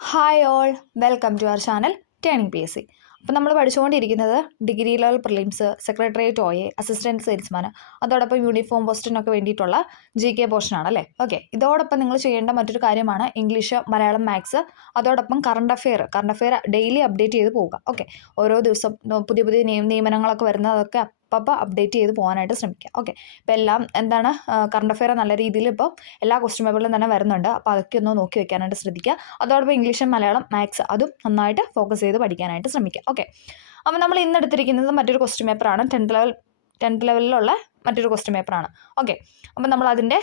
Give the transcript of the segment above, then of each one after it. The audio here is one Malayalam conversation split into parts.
Hi all, welcome to our channel turning PSC. അപ്പോൾ നമ്മൾ പഠിച്ചുകൊണ്ടിരിക്കുന്നത് degree level prelims, secretariat OA, assistant salesman, അതോടൊപ്പം യൂണിഫോം പോസ്റ്റിനൊക്കെ വേണ്ടിയിട്ടുള്ള GK പോർഷനാണ് അല്ലേ. ഓക്കെ, ഇതോടൊപ്പം നിങ്ങൾ ചെയ്യേണ്ട മറ്റൊരു കാര്യമാണ് ഇംഗ്ലീഷ്, മലയാളം, മാത്സ്, അതോടൊപ്പം കറണ്ട് അഫെയർ ഡെയിലി അപ്ഡേറ്റ് ചെയ്ത് പോവുക. ഓക്കെ, ഓരോ ദിവസം പുതിയ പുതിയ നിയമനങ്ങളൊക്കെ വരുന്നത് അതൊക്കെ അപ്പോൾ അപ്ഡേറ്റ് ചെയ്ത് പോകാനായിട്ട് ശ്രമിക്കുക. ഓക്കെ, ഇപ്പോൾ എല്ലാം എന്താണ് കറണ്ട് അഫെയർ നല്ല രീതിയിൽ ഇപ്പോൾ എല്ലാ ക്വസ്റ്റ്യൻ പേപ്പറിലും തന്നെ വരുന്നുണ്ട്. അപ്പോൾ അതൊക്കെ ഒന്ന് നോക്കി വെക്കാനായിട്ട് ശ്രദ്ധിക്കുക. അതോടൊപ്പം ഇംഗ്ലീഷും മലയാളം മാത്സ് അതും നന്നായിട്ട് ഫോക്കസ് ചെയ്ത് പഠിക്കാനായിട്ട് ശ്രമിക്കുക. ഓക്കെ, അപ്പോൾ നമ്മൾ ഇന്ന് എടുത്തിരിക്കുന്നത് മറ്റൊരു ക്വസ്റ്റ്യൻ പേപ്പറാണ്. 10th ലെവലിലുള്ള മറ്റൊരു ക്വസ്റ്റ്യൻ പേപ്പറാണ്. ഓക്കെ, അപ്പോൾ നമ്മൾ അതിൻ്റെ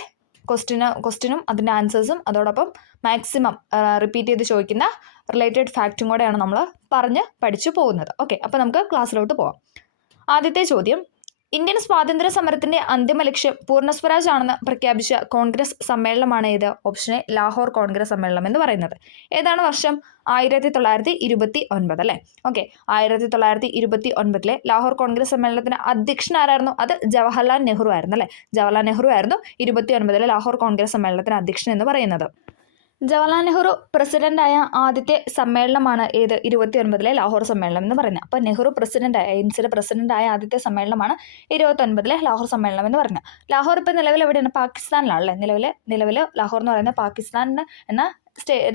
ക്വസ്റ്റിനും അതിൻ്റെ ആൻസേഴ്സും അതോടൊപ്പം മാക്സിമം റിപ്പീറ്റ് ചെയ്ത് ചോദിക്കുന്ന റിലേറ്റഡ് ഫാക്റ്റും കൂടെയാണ് നമ്മൾ പഠിച്ചു പോകുന്നത്. ഓക്കെ, അപ്പോൾ നമുക്ക് ക്ലാസ്സിലോട്ട് പോകാം. ആദ്യത്തെ ചോദ്യം, ഇന്ത്യൻ സ്വാതന്ത്ര്യ സമരത്തിന്റെ അന്തിമ ലക്ഷ്യം പൂർണ്ണ സ്വരാജ് ആണെന്ന് പ്രഖ്യാപിച്ച കോൺഗ്രസ് സമ്മേളനമാണ് ഏത്? ഓപ്ഷൻ എ, ലാഹോർ കോൺഗ്രസ് സമ്മേളനം എന്ന് പറയുന്നത്. ഏതാണ് വർഷം? 1929 അല്ലേ. ഓക്കെ, 1929 ലാഹോർ കോൺഗ്രസ് സമ്മേളനത്തിന് അധ്യക്ഷൻ ആരായിരുന്നു? അത് ജവഹർലാൽ നെഹ്റു ആയിരുന്നു അല്ലേ. ജവഹർലാൽ നെഹ്റു ആയിരുന്നു 29 ലാഹോർ കോൺഗ്രസ് സമ്മേളനത്തിന് അധ്യക്ഷൻ എന്ന് പറയുന്നത്. ജവഹർലാൽ നെഹ്റു പ്രസിഡന്റായ ആദ്യത്തെ സമ്മേളനമാണ് ഏത്? 29 ലാഹോർ സമ്മേളനം എന്ന് പറയുന്നത്. അപ്പോൾ നെഹ്റു ANC പ്രസിഡന്റായ ആദ്യത്തെ സമ്മേളനമാണ് 29 ലാഹോർ സമ്മേളനം എന്ന് പറയുന്നത്. ലാഹോർ ഇപ്പോൾ നിലവിൽ എവിടെയാണ്? പാകിസ്ഥാനിലാണല്ലേ. നിലവിൽ ലാഹോർ എന്ന് പറയുന്നത് പാകിസ്ഥാൻ എന്ന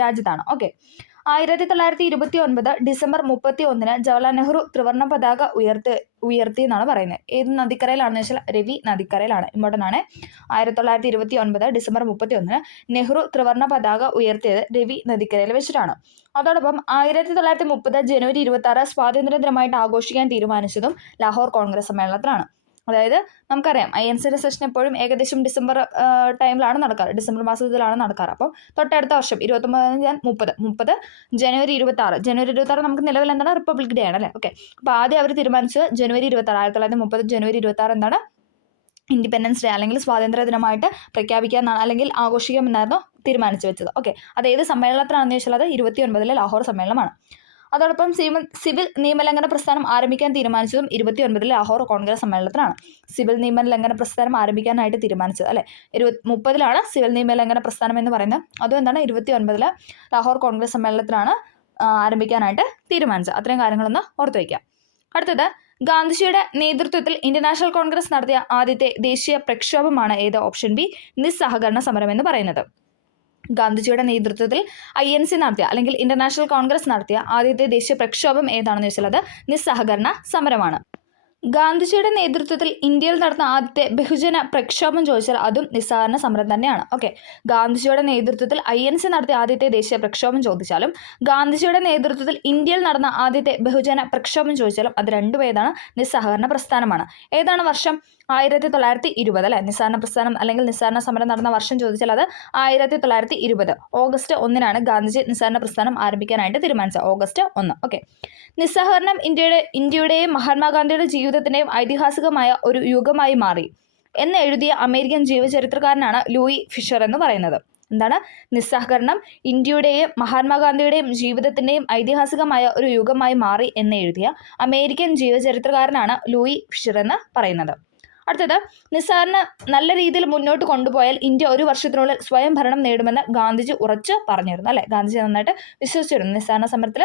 രാജ്യത്താണ്. ഓക്കെ, 1929 ഡിസംബർ 31 ജവഹർലാൽ നെഹ്റു ത്രിവർണ്ണ പതാക ഉയർത്തി എന്നാണ് പറയുന്നത്. ഏത് നദിക്കരയിലാണെന്ന് വെച്ചാൽ രവി നദിക്കരയിലാണ്. ഇമ്പോർട്ടൻ്റ് ആണ്. 1929 ഡിസംബർ 31 നെഹ്റു ത്രിവർണ്ണ പതാക ഉയർത്തിയത് രവി നദിക്കരയിൽ വെച്ചിട്ടാണ്. അതോടൊപ്പം 1930 ജനുവരി 26 സ്വാതന്ത്ര്യ ദിനമായിട്ട് ആഘോഷിക്കാൻ തീരുമാനിച്ചതും ലാഹോർ കോൺഗ്രസ് സമ്മേളനത്തിലാണ്. അതായത് നമുക്കറിയാം INC സെഷൻ എപ്പോഴും ഏകദേശം ഡിസംബർ ടൈമിലാണ് നടക്കാറ്, ഡിസംബർ മാസത്തിലാണ് നടക്കാറ്. അപ്പം തൊട്ടടുത്ത വർഷം 29 ജനുവരി 26 നമുക്ക് നിലവിൽ എന്താണ്? റിപ്പബ്ലിക് ഡേ ആണ് അല്ലേ. ഓക്കെ, അപ്പോൾ ആദ്യം അവർ തീരുമാനിച്ചത് ജനുവരി 26, 1930 ജനുവരി 26 എന്താണ്? ഇൻഡിപെൻഡൻസ് ഡേ അല്ലെങ്കിൽ സ്വാതന്ത്ര്യ ദിനമായിട്ട് പ്രഖ്യാപിക്കാമെന്നാണ്, അല്ലെങ്കിൽ ആഘോഷിക്കാമെന്നായിരുന്നു തീരുമാനിച്ചു വെച്ചത്. ഓക്കെ, അത് ഏത് സമ്മേളനത്തിലാണെന്ന് ചോദിച്ചാൽ അത് 29 ലാഹോർ സമ്മേളനമാണ്. അതോടൊപ്പം സിവിൽ നിയമലംഘന പ്രസ്ഥാനം ആരംഭിക്കാൻ തീരുമാനിച്ചതും 29 ലാഹോർ കോൺഗ്രസ് സമ്മേളനത്തിലാണ്. സിവിൽ നിയമലംഘന പ്രസ്ഥാനം ആരംഭിക്കാനായിട്ട് തീരുമാനിച്ചത് അല്ലേ. 30 സിവിൽ നിയമലംഘന പ്രസ്ഥാനം എന്ന് പറയുന്നത്. അതും എന്താണ്? 29 ലാഹോർ കോൺഗ്രസ് സമ്മേളനത്തിലാണ് ആരംഭിക്കാനായിട്ട് തീരുമാനിച്ചത്. അത്രയും കാര്യങ്ങളൊന്ന് ഓർത്തു വയ്ക്കാം. അടുത്തത്, ഗാന്ധിജിയുടെ നേതൃത്വത്തിൽ ഇന്ത്യൻ നാഷണൽ കോൺഗ്രസ് നടത്തിയ ആദ്യത്തെ ദേശീയ പ്രക്ഷോഭമാണ് ഏത്? ഓപ്ഷൻ ബി, നിസ്സഹകരണ സമരം എന്ന് പറയുന്നത്. ഗാന്ധിജിയുടെ നേതൃത്വത്തിൽ INC നടത്തിയ അല്ലെങ്കിൽ ഇന്റർനാഷണൽ കോൺഗ്രസ് നടത്തിയ ആദ്യത്തെ ദേശീയ പ്രക്ഷോഭം ഏതാണെന്ന് വെച്ചാൽ അത് നിസ്സഹകരണ സമരമാണ്. ഗാന്ധിജിയുടെ നേതൃത്വത്തിൽ ഇന്ത്യയിൽ നടന്ന ആദ്യത്തെ ബഹുജന പ്രക്ഷോഭം ചോദിച്ചാൽ അതും നിസ്സഹകരണ സമരം തന്നെയാണ്. ഓക്കെ, ഗാന്ധിജിയുടെ നേതൃത്വത്തിൽ INC നടത്തിയ ആദ്യത്തെ ദേശീയ പ്രക്ഷോഭം ചോദിച്ചാലും ഗാന്ധിജിയുടെ നേതൃത്വത്തിൽ ഇന്ത്യയിൽ നടന്ന ആദ്യത്തെ ബഹുജന പ്രക്ഷോഭം ചോദിച്ചാലും അത് രണ്ടും ഏതാണ്? നിസ്സഹകരണ പ്രസ്ഥാനമാണ്. ഏതാണ് വർഷം? 1920 അല്ലെ. നിസ്സഹകരണ പ്രസ്ഥാനം അല്ലെങ്കിൽ നിസ്സഹകരണ സമരം നടന്ന വർഷം ചോദിച്ചാൽ അത് 1920 ഓഗസ്റ്റ് 1 ഗാന്ധിജി നിസ്സഹകരണ പ്രസ്ഥാനം ആരംഭിക്കാനായിട്ട് തീരുമാനിച്ചത്. ഓഗസ്റ്റ് 1. ഓക്കെ, നിസ്സഹകരണം ഇന്ത്യയുടെയും മഹാത്മാഗാന്ധിയുടെ ജീവിതത്തിന്റെയും ഐതിഹാസികമായ ഒരു യുഗമായി മാറി എന്ന് എഴുതിയ അമേരിക്കൻ ജീവചരിത്രകാരനാണ് ലൂയി ഫിഷർ എന്ന് പറയുന്നത്. എന്താണ്? നിസ്സഹകരണം ഇന്ത്യയുടെയും മഹാത്മാഗാന്ധിയുടെയും ജീവിതത്തിന്റെയും ഐതിഹാസികമായ ഒരു യുഗമായി മാറി എന്ന് എഴുതിയ അമേരിക്കൻ ജീവചരിത്രകാരനാണ് ലൂയി ഫിഷർ എന്ന് പറയുന്നത്. അടുത്തത്, നിസ്സഹകരണം നല്ല രീതിയിൽ മുന്നോട്ട് കൊണ്ടുപോയാൽ ഇന്ത്യ ഒരു വർഷത്തിനുള്ളിൽ സ്വയം ഭരണം നേടുമെന്ന് ഗാന്ധിജി ഉറച്ചു പറഞ്ഞിരുന്നു അല്ലെ. ഗാന്ധിജി നന്നായിട്ട് വിശ്വസിച്ചിരുന്നു. നിസ്സഹകരണ സമരത്തിൽ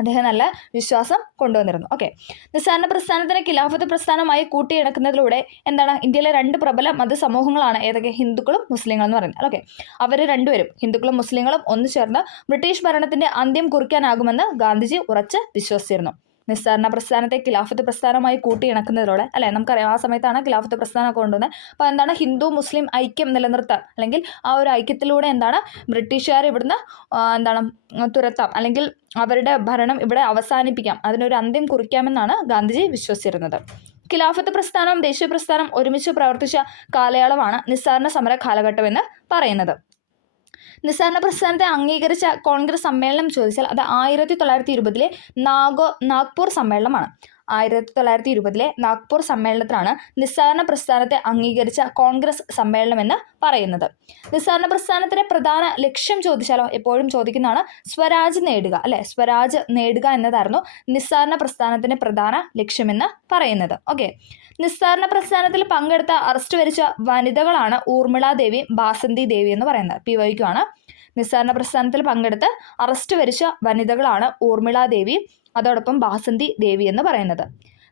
അദ്ദേഹം നല്ല വിശ്വാസം കൊണ്ടുവന്നിരുന്നു. ഓക്കെ, നിസ്സഹകരണ പ്രസ്ഥാനത്തിനെ ഖിലാഫത്ത് പ്രസ്ഥാനമായി കൂട്ടിയിണക്കുന്നതിലൂടെ എന്താണ്? ഇന്ത്യയിലെ രണ്ട് പ്രബല മതസമൂഹങ്ങളാണ് ഏതൊക്കെ? ഹിന്ദുക്കളും മുസ്ലിങ്ങളും എന്ന് പറയുന്നത്. ഓക്കെ, അവർ രണ്ടുപേരും ഹിന്ദുക്കളും മുസ്ലിങ്ങളും ഒന്നു ചേർന്ന് ബ്രിട്ടീഷ് ഭരണത്തിന്റെ അന്ത്യം കുറിക്കാനാകുമെന്ന് ഗാന്ധിജി ഉറച്ച് വിശ്വസിച്ചിരുന്നു. നിസ്സഹകരണ പ്രസ്ഥാനത്തെ ഖിലാഫത്ത് പ്രസ്ഥാനമായി കൂട്ടിയിണക്കുന്നതിലൂടെ അല്ലെ, നമുക്കറിയാം ആ സമയത്താണ് ഖിലാഫത്ത് പ്രസ്ഥാനമൊക്കെ കൊണ്ടുവന്നത്. അപ്പോൾ എന്താണ്? ഹിന്ദു മുസ്ലിം ഐക്യം നിലനിർത്താൻ അല്ലെങ്കിൽ ആ ഒരു ഐക്യത്തിലൂടെ എന്താണ് ബ്രിട്ടീഷുകാർ ഇവിടുന്ന് തുരത്താം അല്ലെങ്കിൽ അവരുടെ ഭരണം ഇവിടെ അവസാനിപ്പിക്കാം, അതിനൊരു അന്ത്യം കുറിക്കാമെന്നാണ് ഗാന്ധിജി വിശ്വസിച്ചിരുന്നത്. ഖിലാഫത്ത് പ്രസ്ഥാനം ദേശീയ പ്രസ്ഥാനം ഒരുമിച്ച് പ്രവർത്തിച്ച കാലയളവാണ് നിസ്സഹകരണ സമര കാലഘട്ടം എന്ന് പറയുന്നത്. നിസ്സഹകരണ പ്രസ്ഥാനത്തെ അംഗീകരിച്ച കോൺഗ്രസ് സമ്മേളനം ചോദിച്ചാൽ അത് 1920 നാഗ്പൂർ സമ്മേളനമാണ്. 1920 നാഗ്പൂർ സമ്മേളനത്തിലാണ് നിസ്സഹകരണ പ്രസ്ഥാനത്തെ അംഗീകരിച്ച കോൺഗ്രസ് സമ്മേളനം എന്ന് പറയുന്നത്. നിസ്സഹകരണ പ്രസ്ഥാനത്തിന്റെ പ്രധാന ലക്ഷ്യം ചോദിച്ചാലോ എപ്പോഴും ചോദിക്കുന്നതാണ് സ്വരാജ് നേടുക അല്ലെ. സ്വരാജ് നേടുക എന്നതായിരുന്നു നിസ്സഹകരണ പ്രസ്ഥാനത്തിന്റെ പ്രധാന ലക്ഷ്യമെന്ന് പറയുന്നത്. ഓക്കെ, നിസ്സഹകരണ പ്രസ്ഥാനത്തിൽ പങ്കെടുത്ത അറസ്റ്റ് വരിച്ച വനിതകളാണ് ഊർമിള ദേവി, ബാസന്തി ദേവി എന്ന് പറയുന്നത്. PYQ ആണ്. നിസ്സഹരണ പ്രസ്ഥാനത്തിൽ പങ്കെടുത്ത് അറസ്റ്റ് വരിച്ച വനിതകളാണ് ഊർമിള ദേവി അതോടൊപ്പം ബാസന്തി ദേവി എന്ന് പറയുന്നത്.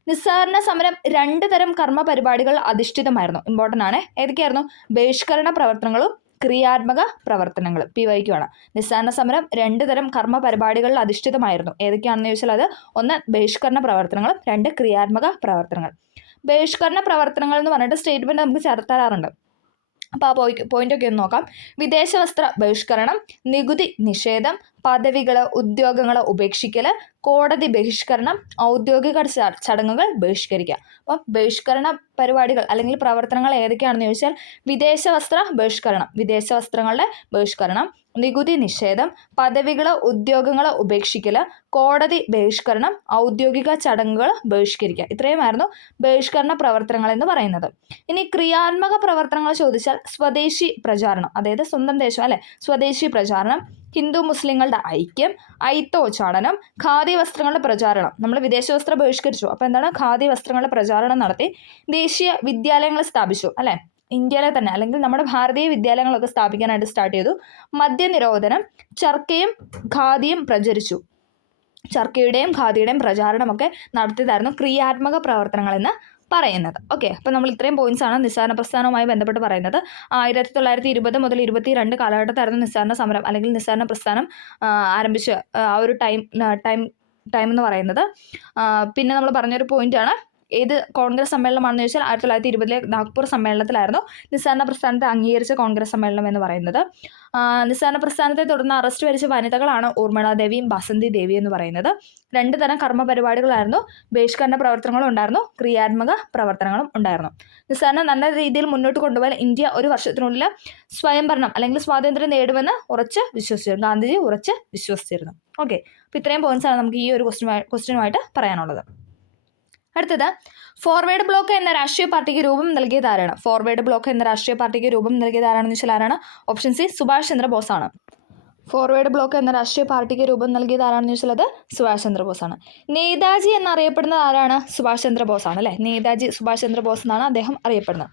നിസ്സഹരണ സമരം 2 തരം കർമ്മ പരിപാടികൾ അധിഷ്ഠിതമായിരുന്നു. ഇമ്പോർട്ടൻ്റ് ആണ്. ഏതൊക്കെയായിരുന്നു? ബഹിഷ്കരണ പ്രവർത്തനങ്ങളും ക്രിയാത്മക പ്രവർത്തനങ്ങളും. PYQ ആണ്. നിസ്സഹരണ സമരം 2 തരം കർമ്മ പരിപാടികളിൽ അധിഷ്ഠിതമായിരുന്നു. ഏതൊക്കെയാണെന്ന് ചോദിച്ചാൽ അത് 1 ബഹിഷ്കരണ പ്രവർത്തനങ്ങളും 2 ക്രിയാത്മക പ്രവർത്തനങ്ങൾ. ബഹിഷ്കരണ പ്രവർത്തനങ്ങൾ എന്ന് പറഞ്ഞിട്ട് സ്റ്റേറ്റ്മെന്റ് നമുക്ക് തരാറുണ്ട്. അപ്പോൾ ആ പോയിന്റൊക്കെ ഒന്ന് നോക്കാം. വിദേശ വസ്ത്ര ബഹിഷ്കരണം, നികുതി നിഷേധം, പദവികൾ ഉദ്യോഗങ്ങൾ ഉപേക്ഷിക്കൽ, കോടതി ബഹിഷ്കരണം, ഔദ്യോഗിക ചടങ്ങുകൾ ബഹിഷ്കരിക്കുക. അപ്പം ബഹിഷ്കരണ പരിപാടികൾ അല്ലെങ്കിൽ പ്രവർത്തനങ്ങൾ ഏതൊക്കെയാണെന്ന് ചോദിച്ചാൽ വിദേശ വസ്ത്ര ബഹിഷ്കരണം, വിദേശ വസ്ത്രങ്ങളുടെ ബഹിഷ്കരണം, നികുതി നിഷേധം, പദവികൾ ഉദ്യോഗങ്ങൾ ഉപേക്ഷിക്കൽ, കോടതി ബഹിഷ്കരണം, ഔദ്യോഗിക ചടങ്ങുകൾ ബഹിഷ്കരിക്കുക. ഇത്രയുമായിരുന്നു ബഹിഷ്കരണ പ്രവർത്തനങ്ങൾ എന്ന് പറയുന്നത്. ഇനി ക്രിയാത്മക പ്രവർത്തനങ്ങൾ ചോദിച്ചാൽ സ്വദേശി പ്രചാരണം, അതായത് സ്വന്തം ദേശം അല്ലെ, സ്വദേശി പ്രചാരണം, ഹിന്ദു മുസ്ലിങ്ങളുടെ ഐക്യം, ഐത്തോച്ചാടനം, ഖാദി വസ്ത്രങ്ങളുടെ പ്രചാരണം. നമ്മൾ വിദേശ വസ്ത്രം ബഹിഷ്കരിച്ചു, അപ്പോൾ എന്താണ്? ഖാദി വസ്ത്രങ്ങളുടെ പ്രചാരണം നടത്തി. ദേശീയ വിദ്യാലയങ്ങൾ സ്ഥാപിച്ചു അല്ലെ, ഇന്ത്യയിലെ തന്നെ അല്ലെങ്കിൽ നമ്മുടെ ഭാരതീയ വിദ്യാലയങ്ങളൊക്കെ സ്ഥാപിക്കാനായിട്ട് സ്റ്റാർട്ട് ചെയ്തു. മദ്യനിരോധനം, ചർക്കയും ഖാദിയും പ്രചരിച്ചു. ചർക്കയുടെയും ഖാദിയുടെയും പ്രചാരണമൊക്കെ നടത്തിയതായിരുന്നു ക്രിയാത്മക പ്രവർത്തനങ്ങൾ എന്ന് പറയുന്നത്. ഓക്കെ, അപ്പോൾ നമ്മൾ ഇത്രയും പോയിന്റ്സ് ആണ് നിസ്സഹരണ പ്രസ്ഥാനവുമായി ബന്ധപ്പെട്ട് പറയുന്നത്. 1920 മുതൽ 22 കാലഘട്ടത്തായിരുന്നു നിസ്സഹരണ സമരം അല്ലെങ്കിൽ നിസ്സഹരണ പ്രസ്ഥാനം ആരംഭിച്ച ആ ഒരു ടൈം എന്ന് പറയുന്നത്. പിന്നെ നമ്മൾ പറഞ്ഞൊരു പോയിന്റാണ് ഏത് കോൺഗ്രസ് സമ്മേളനമാണെന്ന് ചോദിച്ചാൽ 1920 നാഗ്പൂർ സമ്മേളനത്തിലായിരുന്നു നിസ്സഹരണ പ്രസ്ഥാനത്തെ അംഗീകരിച്ച കോൺഗ്രസ് സമ്മേളനം എന്ന് പറയുന്നത്. നിസ്സഹരണ പ്രസ്ഥാനത്തെ തുടർന്ന് അറസ്റ്റ് വരിച്ച വനിതകളാണ് ഊർമിള ദേവിയും ബാസന്തി ദേവി എന്ന് പറയുന്നത്. 2 തരം കർമ്മ പരിപാടികളായിരുന്നു. ബഹിഷ്കരണ പ്രവർത്തനങ്ങളും ഉണ്ടായിരുന്നു, ക്രിയാത്മക പ്രവർത്തനങ്ങളും ഉണ്ടായിരുന്നു. നിസ്സഹരണം നല്ല രീതിയിൽ മുന്നോട്ട് കൊണ്ടുപോകാൻ ഇന്ത്യ ഒരു വർഷത്തിനുള്ളിൽ സ്വയംഭരണം അല്ലെങ്കിൽ സ്വാതന്ത്ര്യം നേടുമെന്ന് ഉറച്ച് വിശ്വസിച്ചിരുന്നു. ഗാന്ധിജി ഉറച്ച് വിശ്വസിച്ചിരുന്നു. ഓക്കെ, അപ്പോൾ ഇത്രയും പോയിന്റ്സാണ് നമുക്ക് ഈ ഒരു ക്വസ്റ്റ്യനുമായിട്ട് പറയാനുള്ളത്. അടുത്തത്, ഫോർവേഡ് ബ്ലോക്ക് എന്ന രാഷ്ട്രീയ പാർട്ടിക്ക് രൂപം നൽകിയത് ആരാണ്? ഫോർവേഡ് ബ്ലോക്ക് എന്ന രാഷ്ട്രീയ പാർട്ടിക്ക് രൂപം നൽകിയത് ആരാണെന്ന് വെച്ചാൽ ആരാണ്? ഓപ്ഷൻ സി, സുഭാഷ് ചന്ദ്രബോസ് ആണ്. ഫോർവേഡ് ബ്ലോക്ക് എന്ന രാഷ്ട്രീയ പാർട്ടിക്ക് രൂപം നൽകിയത് ആരാണെന്ന് ചോദിച്ചാൽ അത് സുഭാഷ് ചന്ദ്രബോസ് ആണ്. നേതാജി എന്നറിയപ്പെടുന്നത് ആരാണ്? സുഭാഷ് ചന്ദ്രബോസ് ആണ് അല്ലേ. നേതാജി സുഭാഷ് ചന്ദ്രബോസ് എന്നാണ് അദ്ദേഹം അറിയപ്പെടുന്നത്.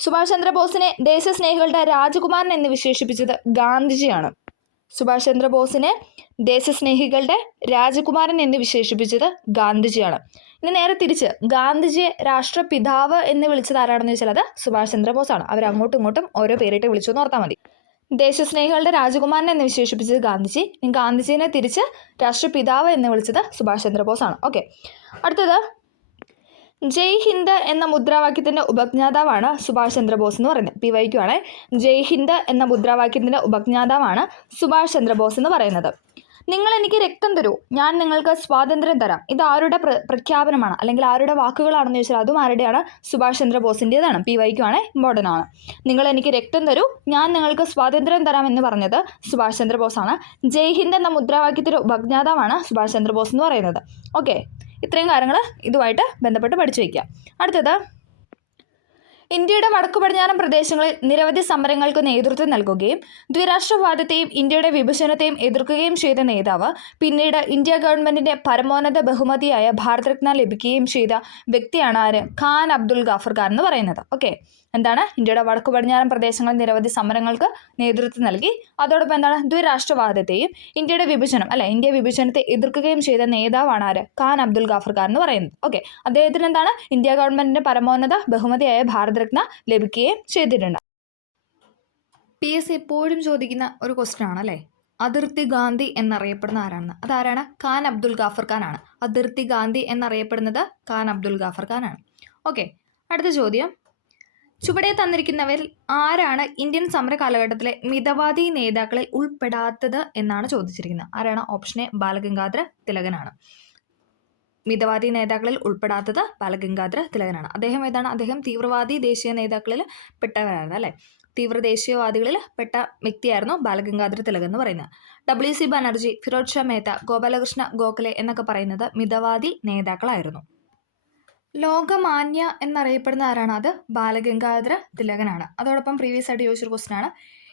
സുഭാഷ് ചന്ദ്രബോസിനെ ദേശസ്നേഹികളുടെ രാജകുമാരൻ എന്ന് വിശേഷിപ്പിച്ചത് ഗാന്ധിജിയാണ്. സുഭാഷ് ചന്ദ്രബോസിനെ ദേശസ്നേഹികളുടെ രാജകുമാരൻ എന്ന് വിശേഷിപ്പിച്ചത് ഗാന്ധിജിയാണ്. ഇനി നേരെ തിരിച്ച് ഗാന്ധിജിയെ രാഷ്ട്രപിതാവ് എന്ന് വിളിച്ചത് ആരാണെന്ന് ചോദിച്ചാൽ അത് സുഭാഷ് ചന്ദ്രബോസ് ആണ്. അവർ അങ്ങോട്ടും ഇങ്ങോട്ടും ഓരോ പേരിട്ട് വിളിച്ചു എന്ന് ഓർത്താൽ മതി. ദേശസ്നേഹികളുടെ രാജകുമാരൻ എന്ന് വിശേഷിപ്പിച്ചത് ഗാന്ധിജി, ഗാന്ധിജിനെ തിരിച്ച് രാഷ്ട്രപിതാവ് എന്ന് വിളിച്ചത് സുഭാഷ് ചന്ദ്രബോസ് ആണ്. ഓക്കെ, അടുത്തത്, ജയ് ഹിന്ദ് എന്ന മുദ്രാവാക്യത്തിൻ്റെ ഉപജ്ഞാതാവാണ് സുഭാഷ് ചന്ദ്രബോസ് എന്ന് പറയുന്നത്. PYQ ആണ്. ജയ് ഹിന്ദ് എന്ന മുദ്രാവാക്യത്തിൻ്റെ ഉപജ്ഞാതാവാണ് സുഭാഷ് ചന്ദ്രബോസ് എന്ന് പറയുന്നത്. നിങ്ങൾ എനിക്ക് രക്തം തരൂ, ഞാൻ നിങ്ങൾക്ക് സ്വാതന്ത്ര്യം തരാം. ഇത് ആരുടെ പ്രഖ്യാപനമാണ് അല്ലെങ്കിൽ ആരുടെ വാക്കുകളാണെന്ന് ചോദിച്ചാൽ അതും ആരുടെയാണ്? സുഭാഷ് ചന്ദ്രബോസിൻ്റെതാണ്. PYQ ആണ്, ഇമ്പോർട്ടൻ്റ് ആണ്. നിങ്ങൾ എനിക്ക് രക്തം തരൂ, ഞാൻ നിങ്ങൾക്ക് സ്വാതന്ത്ര്യം തരാം എന്ന് പറഞ്ഞത് സുഭാഷ് ചന്ദ്രബോസ് ആണ്. ജയ് ഹിന്ദ് എന്ന മുദ്രാവാക്യത്തിൻ്റെ ഉപജ്ഞാതാവാണ് സുഭാഷ് ചന്ദ്രബോസ് എന്ന് പറയുന്നത്. ഓക്കെ, ഇത്രയും കാര്യങ്ങൾ ഇതുമായിട്ട് ബന്ധപ്പെട്ട് പഠിച്ചു വയ്ക്കുക. അടുത്തത്, ഇന്ത്യയുടെ വടക്കു പടിഞ്ഞാറൻ പ്രദേശങ്ങളിൽ നിരവധി സമരങ്ങൾക്ക് നേതൃത്വം നൽകുകയും ദ്വിരാഷ്ട്രവാദത്തെയും ഇന്ത്യയുടെ വിഭജനത്തെയും എതിർക്കുകയും ചെയ്ത നേതാവ്, പിന്നീട് ഇന്ത്യ ഗവൺമെന്റിന്റെ പരമോന്നത ബഹുമതിയായ ഭാരതരത്ന ലഭിക്കുകയും ചെയ്ത വ്യക്തിയാണ് ആര്? ഖാൻ അബ്ദുൽ ഗാഫർ ഖാൻ എന്ന് പറയുന്നത്. ഓക്കെ, എന്താണ്? ഇന്ത്യയുടെ വടക്കു പടിഞ്ഞാറൻ പ്രദേശങ്ങളിൽ നിരവധി സമരങ്ങൾക്ക് നേതൃത്വം നൽകി, അതോടൊപ്പം എന്താണ്? ദ്വിരാഷ്ട്രവാദത്തെയും ഇന്ത്യയുടെ വിഭജനം ഇന്ത്യ വിഭജനത്തെ എതിർക്കുകയും ചെയ്ത നേതാവാണ് ആര്? ഖാൻ അബ്ദുൽ ഗാഫർ ഖാൻ എന്ന് പറയുന്നത്. ഓക്കെ, അദ്ദേഹത്തിന് എന്താണ്? ഇന്ത്യ ഗവൺമെന്റിന്റെ പരമോന്നത ബഹുമതിയായ ഭാരതരത്ന ലഭിക്കുകയും ചെയ്തിട്ടുണ്ട്. PSC എപ്പോഴും ചോദിക്കുന്ന ഒരു ക്വസ്റ്റ്യൻ ആണ് അല്ലേ, അതിർത്തി ഗാന്ധി എന്നറിയപ്പെടുന്ന ആരാണെന്ന്. അതാരാണ്? ഖാൻ അബ്ദുൽ ഗാഫർ ഖാൻ ആണ്. അതിർത്തി ഗാന്ധി എന്നറിയപ്പെടുന്നത് ഖാൻ അബ്ദുൽ ഗാഫർ ഖാൻ ആണ്. ഓക്കെ, അടുത്ത ചോദ്യം, ചുവടെ തന്നിരിക്കുന്നവരിൽ ആരാണ് ഇന്ത്യൻ സമര കാലഘട്ടത്തിലെ മിതവാദി നേതാക്കളിൽ ഉൾപ്പെടാത്തത് എന്നാണ് ചോദിച്ചിരിക്കുന്നത്. ആരാണ്? ഓപ്ഷൻ എ, ബാലഗംഗാധര തിലകനാണ്. മിതവാദി നേതാക്കളിൽ ഉൾപ്പെടാത്തത് ബാലഗംഗാധര തിലകനാണ്. അദ്ദേഹം ഏതാണ്? അദ്ദേഹം തീവ്രവാദി ദേശീയ നേതാക്കളിൽ പെട്ടവരാണ് അല്ലേ. തീവ്ര ദേശീയവാദികളിൽ പെട്ട വ്യക്തിയായിരുന്നു ബാലഗംഗാധര തിലകൻ എന്ന് പറയുന്നത്. WC ബാനർജി, ഫിറോസ് ഷാ മേത്ത, ഗോപാലകൃഷ്ണ ഗോഖലെ എന്നൊക്കെ പറയുന്നത് മിതവാദി നേതാക്കളായിരുന്നു. ലോകമാന്യ എന്നറിയപ്പെടുന്ന ആരാണ്? അത് ബാലഗംഗാധര തിലകനാണ്. അതോടൊപ്പം പ്രീവിയസ് ആയിട്ട് ചോദിച്ചൊരു ക്വസ്റ്റ്യൻ ആണ്,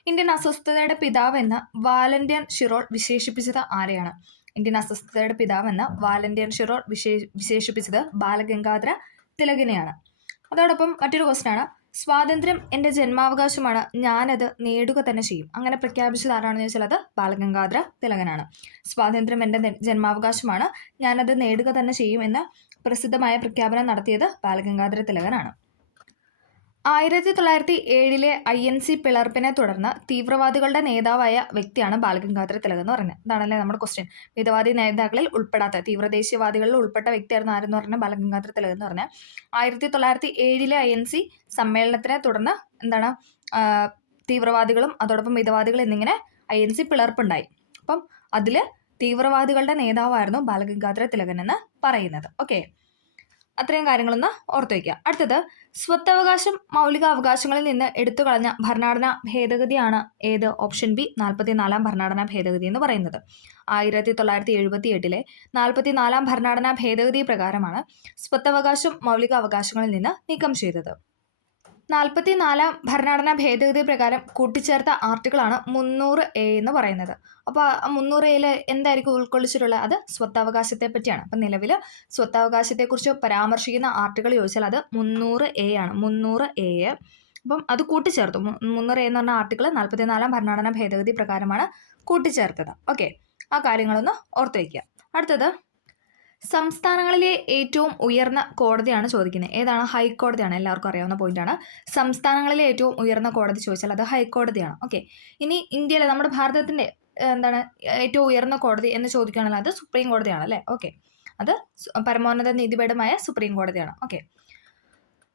ഇന്ത്യൻ അസ്വസ്ഥതയുടെ പിതാവ് എന്ന് വാലന്റിയർ ഷിറോൾ വിശേഷിപ്പിച്ചത് ആരെയാണ്? ഇന്ത്യൻ അസ്വസ്ഥതയുടെ പിതാവ് എന്ന് വാലന്റിയർ ഷിറോൾ വിശേഷിപ്പിച്ചത് ബാലഗംഗാധര തിലകനെയാണ്. അതോടൊപ്പം മറ്റൊരു ക്വസ്റ്റ്യൻ ആണ്, സ്വാതന്ത്ര്യം എൻ്റെ ജന്മാവകാശമാണ്, ഞാനത് നേടുക തന്നെ ചെയ്യും. അങ്ങനെ പ്രഖ്യാപിച്ചത് ആരാണെന്ന് ചോദിച്ചാൽ അത് ബാലഗംഗാധര തിലകനാണ്. സ്വാതന്ത്ര്യം എൻ്റെ ജന്മാവകാശമാണ്, ഞാനത് നേടുക തന്നെ ചെയ്യും എന്ന പ്രസിദ്ധമായ പ്രഖ്യാപനം നടത്തിയത് ബാലഗംഗാധര തിലകനാണ്. 1907 INC പിളർപ്പിനെ തുടർന്ന് തീവ്രവാദികളുടെ നേതാവായ വ്യക്തിയാണ് ബാലഗംഗാധര തിലകൻ എന്ന് പറയുന്നത്. ഇതാണല്ലേ നമ്മുടെ ക്വസ്റ്റ്യൻ. മിതവാദി നേതാക്കളിൽ ഉൾപ്പെടാത്ത തീവ്രദേശീയവാദികളിൽ ഉൾപ്പെട്ട വ്യക്തിയായിരുന്നു ആരെന്ന് പറഞ്ഞാൽ ബാലഗംഗാധര തിലകൻ എന്ന് പറഞ്ഞാൽ 1907 INC സമ്മേളനത്തിനെ തുടർന്ന് എന്താണ് തീവ്രവാദികളും അതോടൊപ്പം മിതവാദികളും എന്നിങ്ങനെ INC പിളർപ്പുണ്ടായി. അപ്പം അതിൽ തീവ്രവാദികളുടെ നേതാവായിരുന്നു ബാലഗംഗാധര തിലകൻ എന്ന് പറയുന്നത്. ഓക്കെ, അത്രയും കാര്യങ്ങളൊന്ന് ഓർത്തു വയ്ക്കുക. അടുത്തത് സ്വത്തവകാശം മൗലികാവകാശങ്ങളിൽ നിന്ന് എടുത്തു കളഞ്ഞ ഭരണഘടനാ ഭേദഗതിയാണ് ഏത്? ഓപ്ഷൻ ബി 44-ാം ഭരണഘടനാ ഭേദഗതി എന്ന് പറയുന്നത്. 1978 44-ാം ഭരണഘടനാ ഭേദഗതി പ്രകാരമാണ് സ്വത്തവകാശം മൗലികാവകാശങ്ങളിൽ നിന്ന് നീക്കം ചെയ്തത്. 44-ാം ഭരണഘടനാ ഭേദഗതി പ്രകാരം കൂട്ടിച്ചേർത്ത ആർട്ടിക്കിളാണ് 300A എന്ന് പറയുന്നത്. അപ്പോൾ 300A എന്തായിരിക്കും ഉൾക്കൊള്ളിച്ചിട്ടുള്ളത്? അത് സ്വത്തവകാശത്തെ പറ്റിയാണ്. അപ്പം നിലവിൽ സ്വത്തവകാശത്തെക്കുറിച്ച് പരാമർശിക്കുന്ന ആർട്ടിക്കിൾ ചോദിച്ചാൽ അത് 300A ആണ്. 300A. അപ്പം അത് കൂട്ടിച്ചേർത്തു. 300A എന്ന് പറഞ്ഞ ആർട്ടിക്കിൾ 44-ാം ഭരണഘടനാ ഭേദഗതി പ്രകാരമാണ് കൂട്ടിച്ചേർത്തത്. ഓക്കെ, ആ കാര്യങ്ങളൊന്ന് ഓർത്തു വയ്ക്കുക. അടുത്തത് സംസ്ഥാനങ്ങളിലെ ഏറ്റവും ഉയർന്ന കോടതിയാണ് ചോദിക്കുന്നത്. ഏതാണ്? ഹൈക്കോടതിയാണ്. എല്ലാവർക്കും അറിയാവുന്ന പോയിന്റാണ്. സംസ്ഥാനങ്ങളിലെ ഏറ്റവും ഉയർന്ന കോടതി ചോദിച്ചാൽ അത് ഹൈക്കോടതിയാണ്. ഓക്കെ, ഇനി ഇന്ത്യയിലെ നമ്മുടെ ഭാരതത്തിൻ്റെ എന്താണ് ഏറ്റവും ഉയർന്ന കോടതി എന്ന് ചോദിക്കുകയാണെങ്കിൽ അത് സുപ്രീം കോടതിയാണ് അല്ലേ? ഓക്കെ, അത് പരമോന്നത നീതിപീഠമായ സുപ്രീം കോടതിയാണ്. ഓക്കെ,